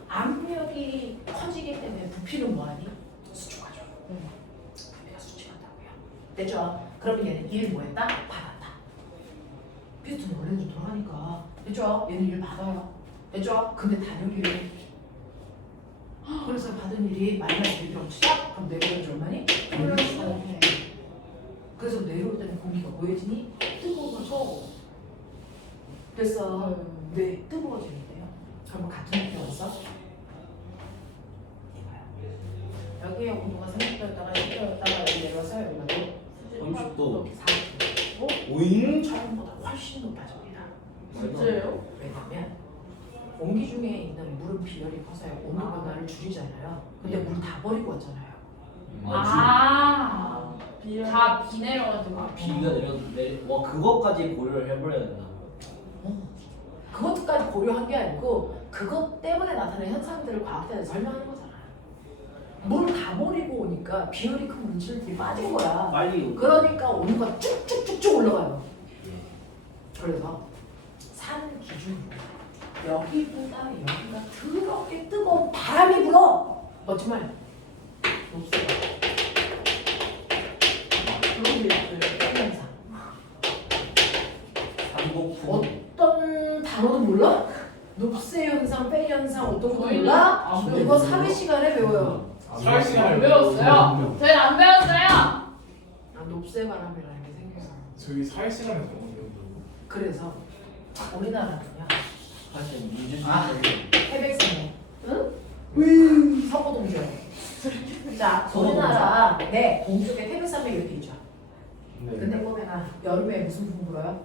압력이 커지기 때문에 부피는 뭐하니? 수축하죠. 부피가 수축한다고요. 됐죠? 그러면 얘는 일 뭐했다? 받았다. 피스톤 원래는 좀 돌아가니까. 됐죠? 얘는 일 받아요. 됐죠? 근데 단열이 그래서 받은 일이 마이너스 1이라고 치자? 그럼 내려오지 얼마니? 플러스 4. 그래서 내려올 때는 공기가 뭐해지니? 뜨거워져. 됐어. 네, 뜨거워지는데요. 그럼 같은 느낌 왔어? 여기에 온도가 30도였다가 10도였다가 여기 내려와서 여기가 30도. 40도. 오잉? 처음보다 훨씬 높아집니다. 진짜요? 왜냐면 공기 중에 있는 물은 비열이 커서요. 온도 변화를 줄이잖아요. 근데 물 다 버리고 왔잖아요. 아, 비율. 다 비 내려가지고. 비가 내렸는데 와 그것까지 고려를 해버려야 된다. 그것까지 고려한 게 아니고 그것 때문에 나타나는 현상들을 과학자들이 설명하는 거잖아. 물 다 버리고 오니까 비열이 큰 물질들이 빠진 거야. 빨리 그러니까 온도가 쭉쭉쭉쭉 올라가요. 그래서 산 기준으로 여기보다 여기가 더럽게 뜨거운 바람이 불어. 멋진 말. 없어요. 그런 게 있어요. 현상. 반복품. 어떤 단어도 몰라? 녹세 현상, 뺄 현상 어떤 것도 저희는 몰라? 안 이거 3회 시간에 배워요. 살 시간을 안 배웠어요. 저희는 안 배웠어요. 아, 녹세 바람이라는 게 생겨서. 저희 살 시간을 배웠는데. 그래서 우리나라는요. 사실 민주주의. 태백산맥. 응? 서구동주요. 자, 우리나라 네 동쪽에 태백산맥 이렇게 있죠. 근데 보면은 여름에 무슨 풍 불어요?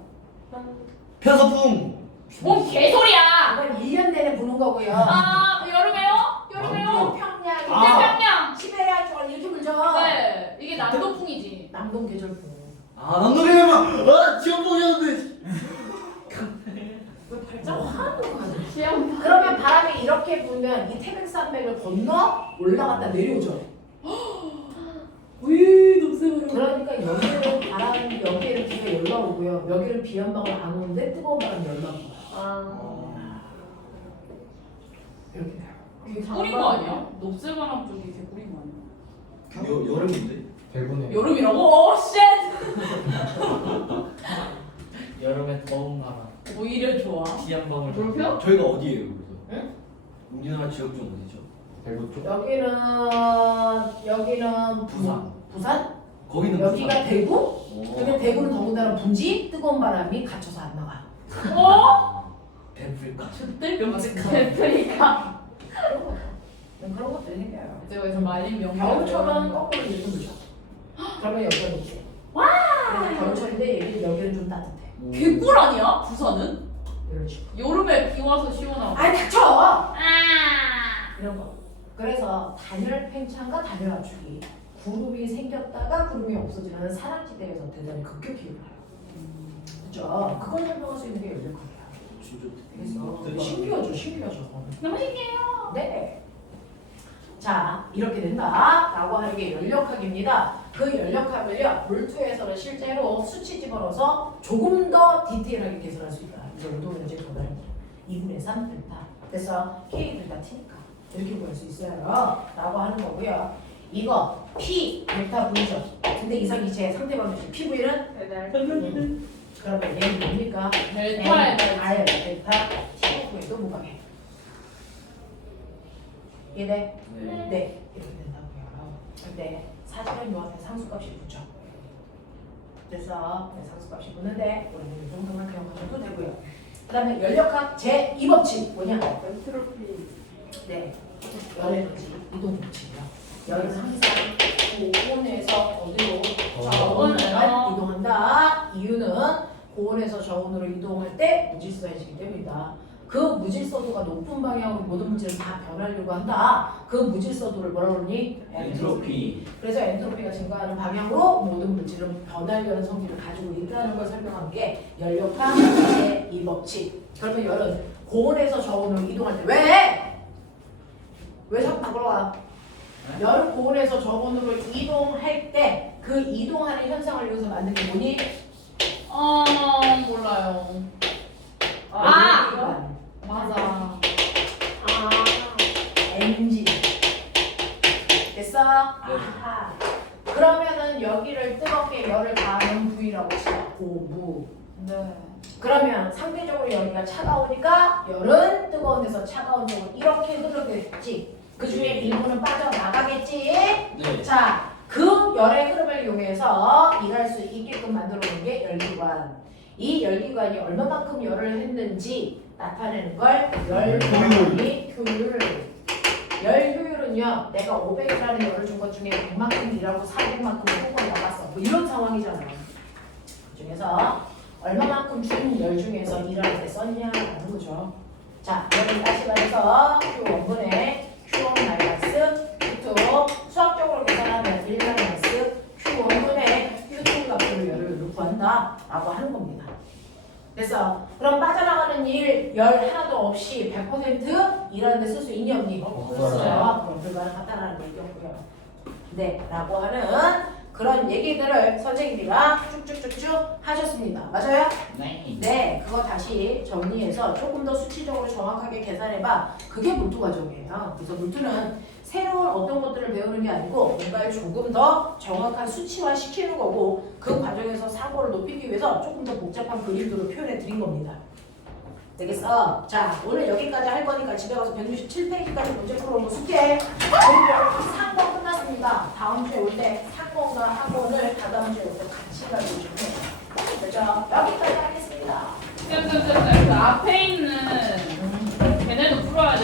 편서풍. 뭔 개소리야. 이건 1년 내내 부는 거고요. 아, 여름에요? 여름에요? 평양, 태평양. 시베리아 쪽을 이렇게 불죠. 네, 이게 남도풍이지. 남동 계절풍. 아 남동해봐. 아 지원봉이었는데. 왜 발작 하는 거야? 시험 그러면 바람이 이렇게 불면 이 태백산맥을 건너 올라갔다 내려오죠. 왜 녹색으로? 그러니까 여기는 바람, 여기에는 비가 올라오고요. 여기는 비 한 방울 안 오는데 뜨거운 바람이 올라오고. 아 이렇게 돼요. 개꿀인 거 아니야? 녹색바람 쪽이 개꿀인 거 아니야? 여름인데? 대부분 여름이라고? 오, 쉣! 여름에 더운 나라. 오히려 좋아. 비한 방울. 물표? 저희가 어디예요 그래서? 응? 우리나라 지역 중 어디죠? 대부 쪽. 여기는 부산. 부산? 거기는 여기가 대구? 오. 근데 대구는 더군다나 분지 뜨거운 바람이 갇혀서 안 나가. 어? 뱀풀까? 그때 끔찍한. 대표니까 그런 것들이 생겨요. 이제 여기서 말린 명령. 겨울철은 거꾸로 일도 늦어. 그러면 여기가 높대. 와! 그래서 겨울철인데 여기는 좀 따뜻해. 개꿀 아니야? 부산은? 이런 식으로. 여름에 비 와서 시원하고. 아이 닥쳐! 아! 이런 거. 그래서 단열 팽창과 단열 압축이 구름이 생겼다가 구름이 없어지는 산악지대에서 대단히 급격히 일어나요. 그죠? 그걸 설명할 수 있는 게 연력학이야. 진짜 그래서 신기하죠, 신기하죠. 너무 신기해요. 네. 자, 이렇게 된다라고 하는 게 연력학입니다. 그 연력학을요, 물투에서는 실제로 수치 집어넣어서 조금 더 디테일하게 계산할 수 있다. 이제 운동면적 도달입니다. 2분의 3 델타. 그래서 K 델타 T니까 이렇게 구할 수 있어요. 라고 하는 거고요. 이거 P 델타 V죠. 근데 이상기체 상대방 대신 PV는 배달 그러면 얘는 뭡니까? 델타에 아예 델타 T에도 무방해. 이해돼? 네. 네, 이렇게 된다고요. 근데 사실은 요 앞에 상수값이 붙죠. 그래서 상수값이 붙는데 우리는 이 정도만 기억하셔도 되고요. 그 다음에 연력학 제2법칙 뭐냐? 엔트로피 네, 열에너지 이동 법칙이요. 열은 항상 고온에서 어디로? 저온으로 이동한다. 이유는 고온에서 저온으로 이동할 때 무질서해지기 때문이다. 그 무질서도가 높은 방향으로 모든 물질을 다 변하려고 한다. 그 무질서도를 뭐라 그러니? 엔트로피. 그래서 엔트로피가 증가하는 방향으로 모든 물질은 변하려는 성질을 가지고 있다는 걸 설명한 게 연력학 제2법칙. 그러면 열은 고온에서 저온으로 이동할 때 왜? 왜 자꾸 바꿔와? 열은 고온에서 저온으로 이동할 때 그 이동하는 현상을 위해서 만든 게 뭐니? 몰라요. 아! 맞아. 아 엔진. 됐어? 아하. 그러면은 여기를 뜨겁게 열을 가하는 부위라고 치자. 고무. 네. 그러면 상대적으로 여기가 차가우니까 열은 뜨거운 데서 차가운 쪽으로 이렇게 흐르겠지. 그 중에 일부는 빠져나가겠지. 네. 자, 그 열의 흐름을 이용해서 일할 수 있게끔 만들어 놓은 게 열기관. 이 열기관이 얼마만큼 열을 했는지 나타내는 걸 열기관이 효율. 열 효율은요, 내가 500이라는 열을 준 것 중에 100만큼 일하고 400만큼 콩을 나갔어. 뭐 이런 상황이잖아요. 그 중에서 얼마만큼 준 열 중에서 일할 때 썼냐라는 거죠. 자, 여기 다시 말해서 Q1분의 Q1 마이너스 Q2 수학적으로 계산하면 1 마이너스 Q1분의 Q2 값으로 열을 구한다 라고 하는 겁니다. 그래서 그럼 빠져나가는 일 열 하나도 없이 100% 일하는 데 쓸 수 있니 없니? 없어요. 그럼 불가능하다는 얘기였고요. 네, 라고 하는 그런 얘기들을 선생님이랑 쭉쭉쭉쭉 하셨습니다. 맞아요? 네. 네, 그거 다시 정리해서 조금 더 수치적으로 정확하게 계산해봐. 그게 몰투 과정이에요. 그래서 몰투는 새로운 어떤 것들을 배우는 게 아니고 뭔가를 조금 더 정확한 수치화 시키는 거고 그 과정에서 사고를 높이기 위해서 조금 더 복잡한 그림으로 표현해 드린 겁니다. 되겠어? 자, 오늘 여기까지 할 거니까 집에 가서 167페이지까지 문제 풀어오는 거 숙제. 그리고 상권 끝났습니다. 다음 주에 올 때 상권과 학원을 다다음 주에 올 때 같이 가지고 싶어요. 그죠? 여기까지 하겠습니다. 그 앞에 있는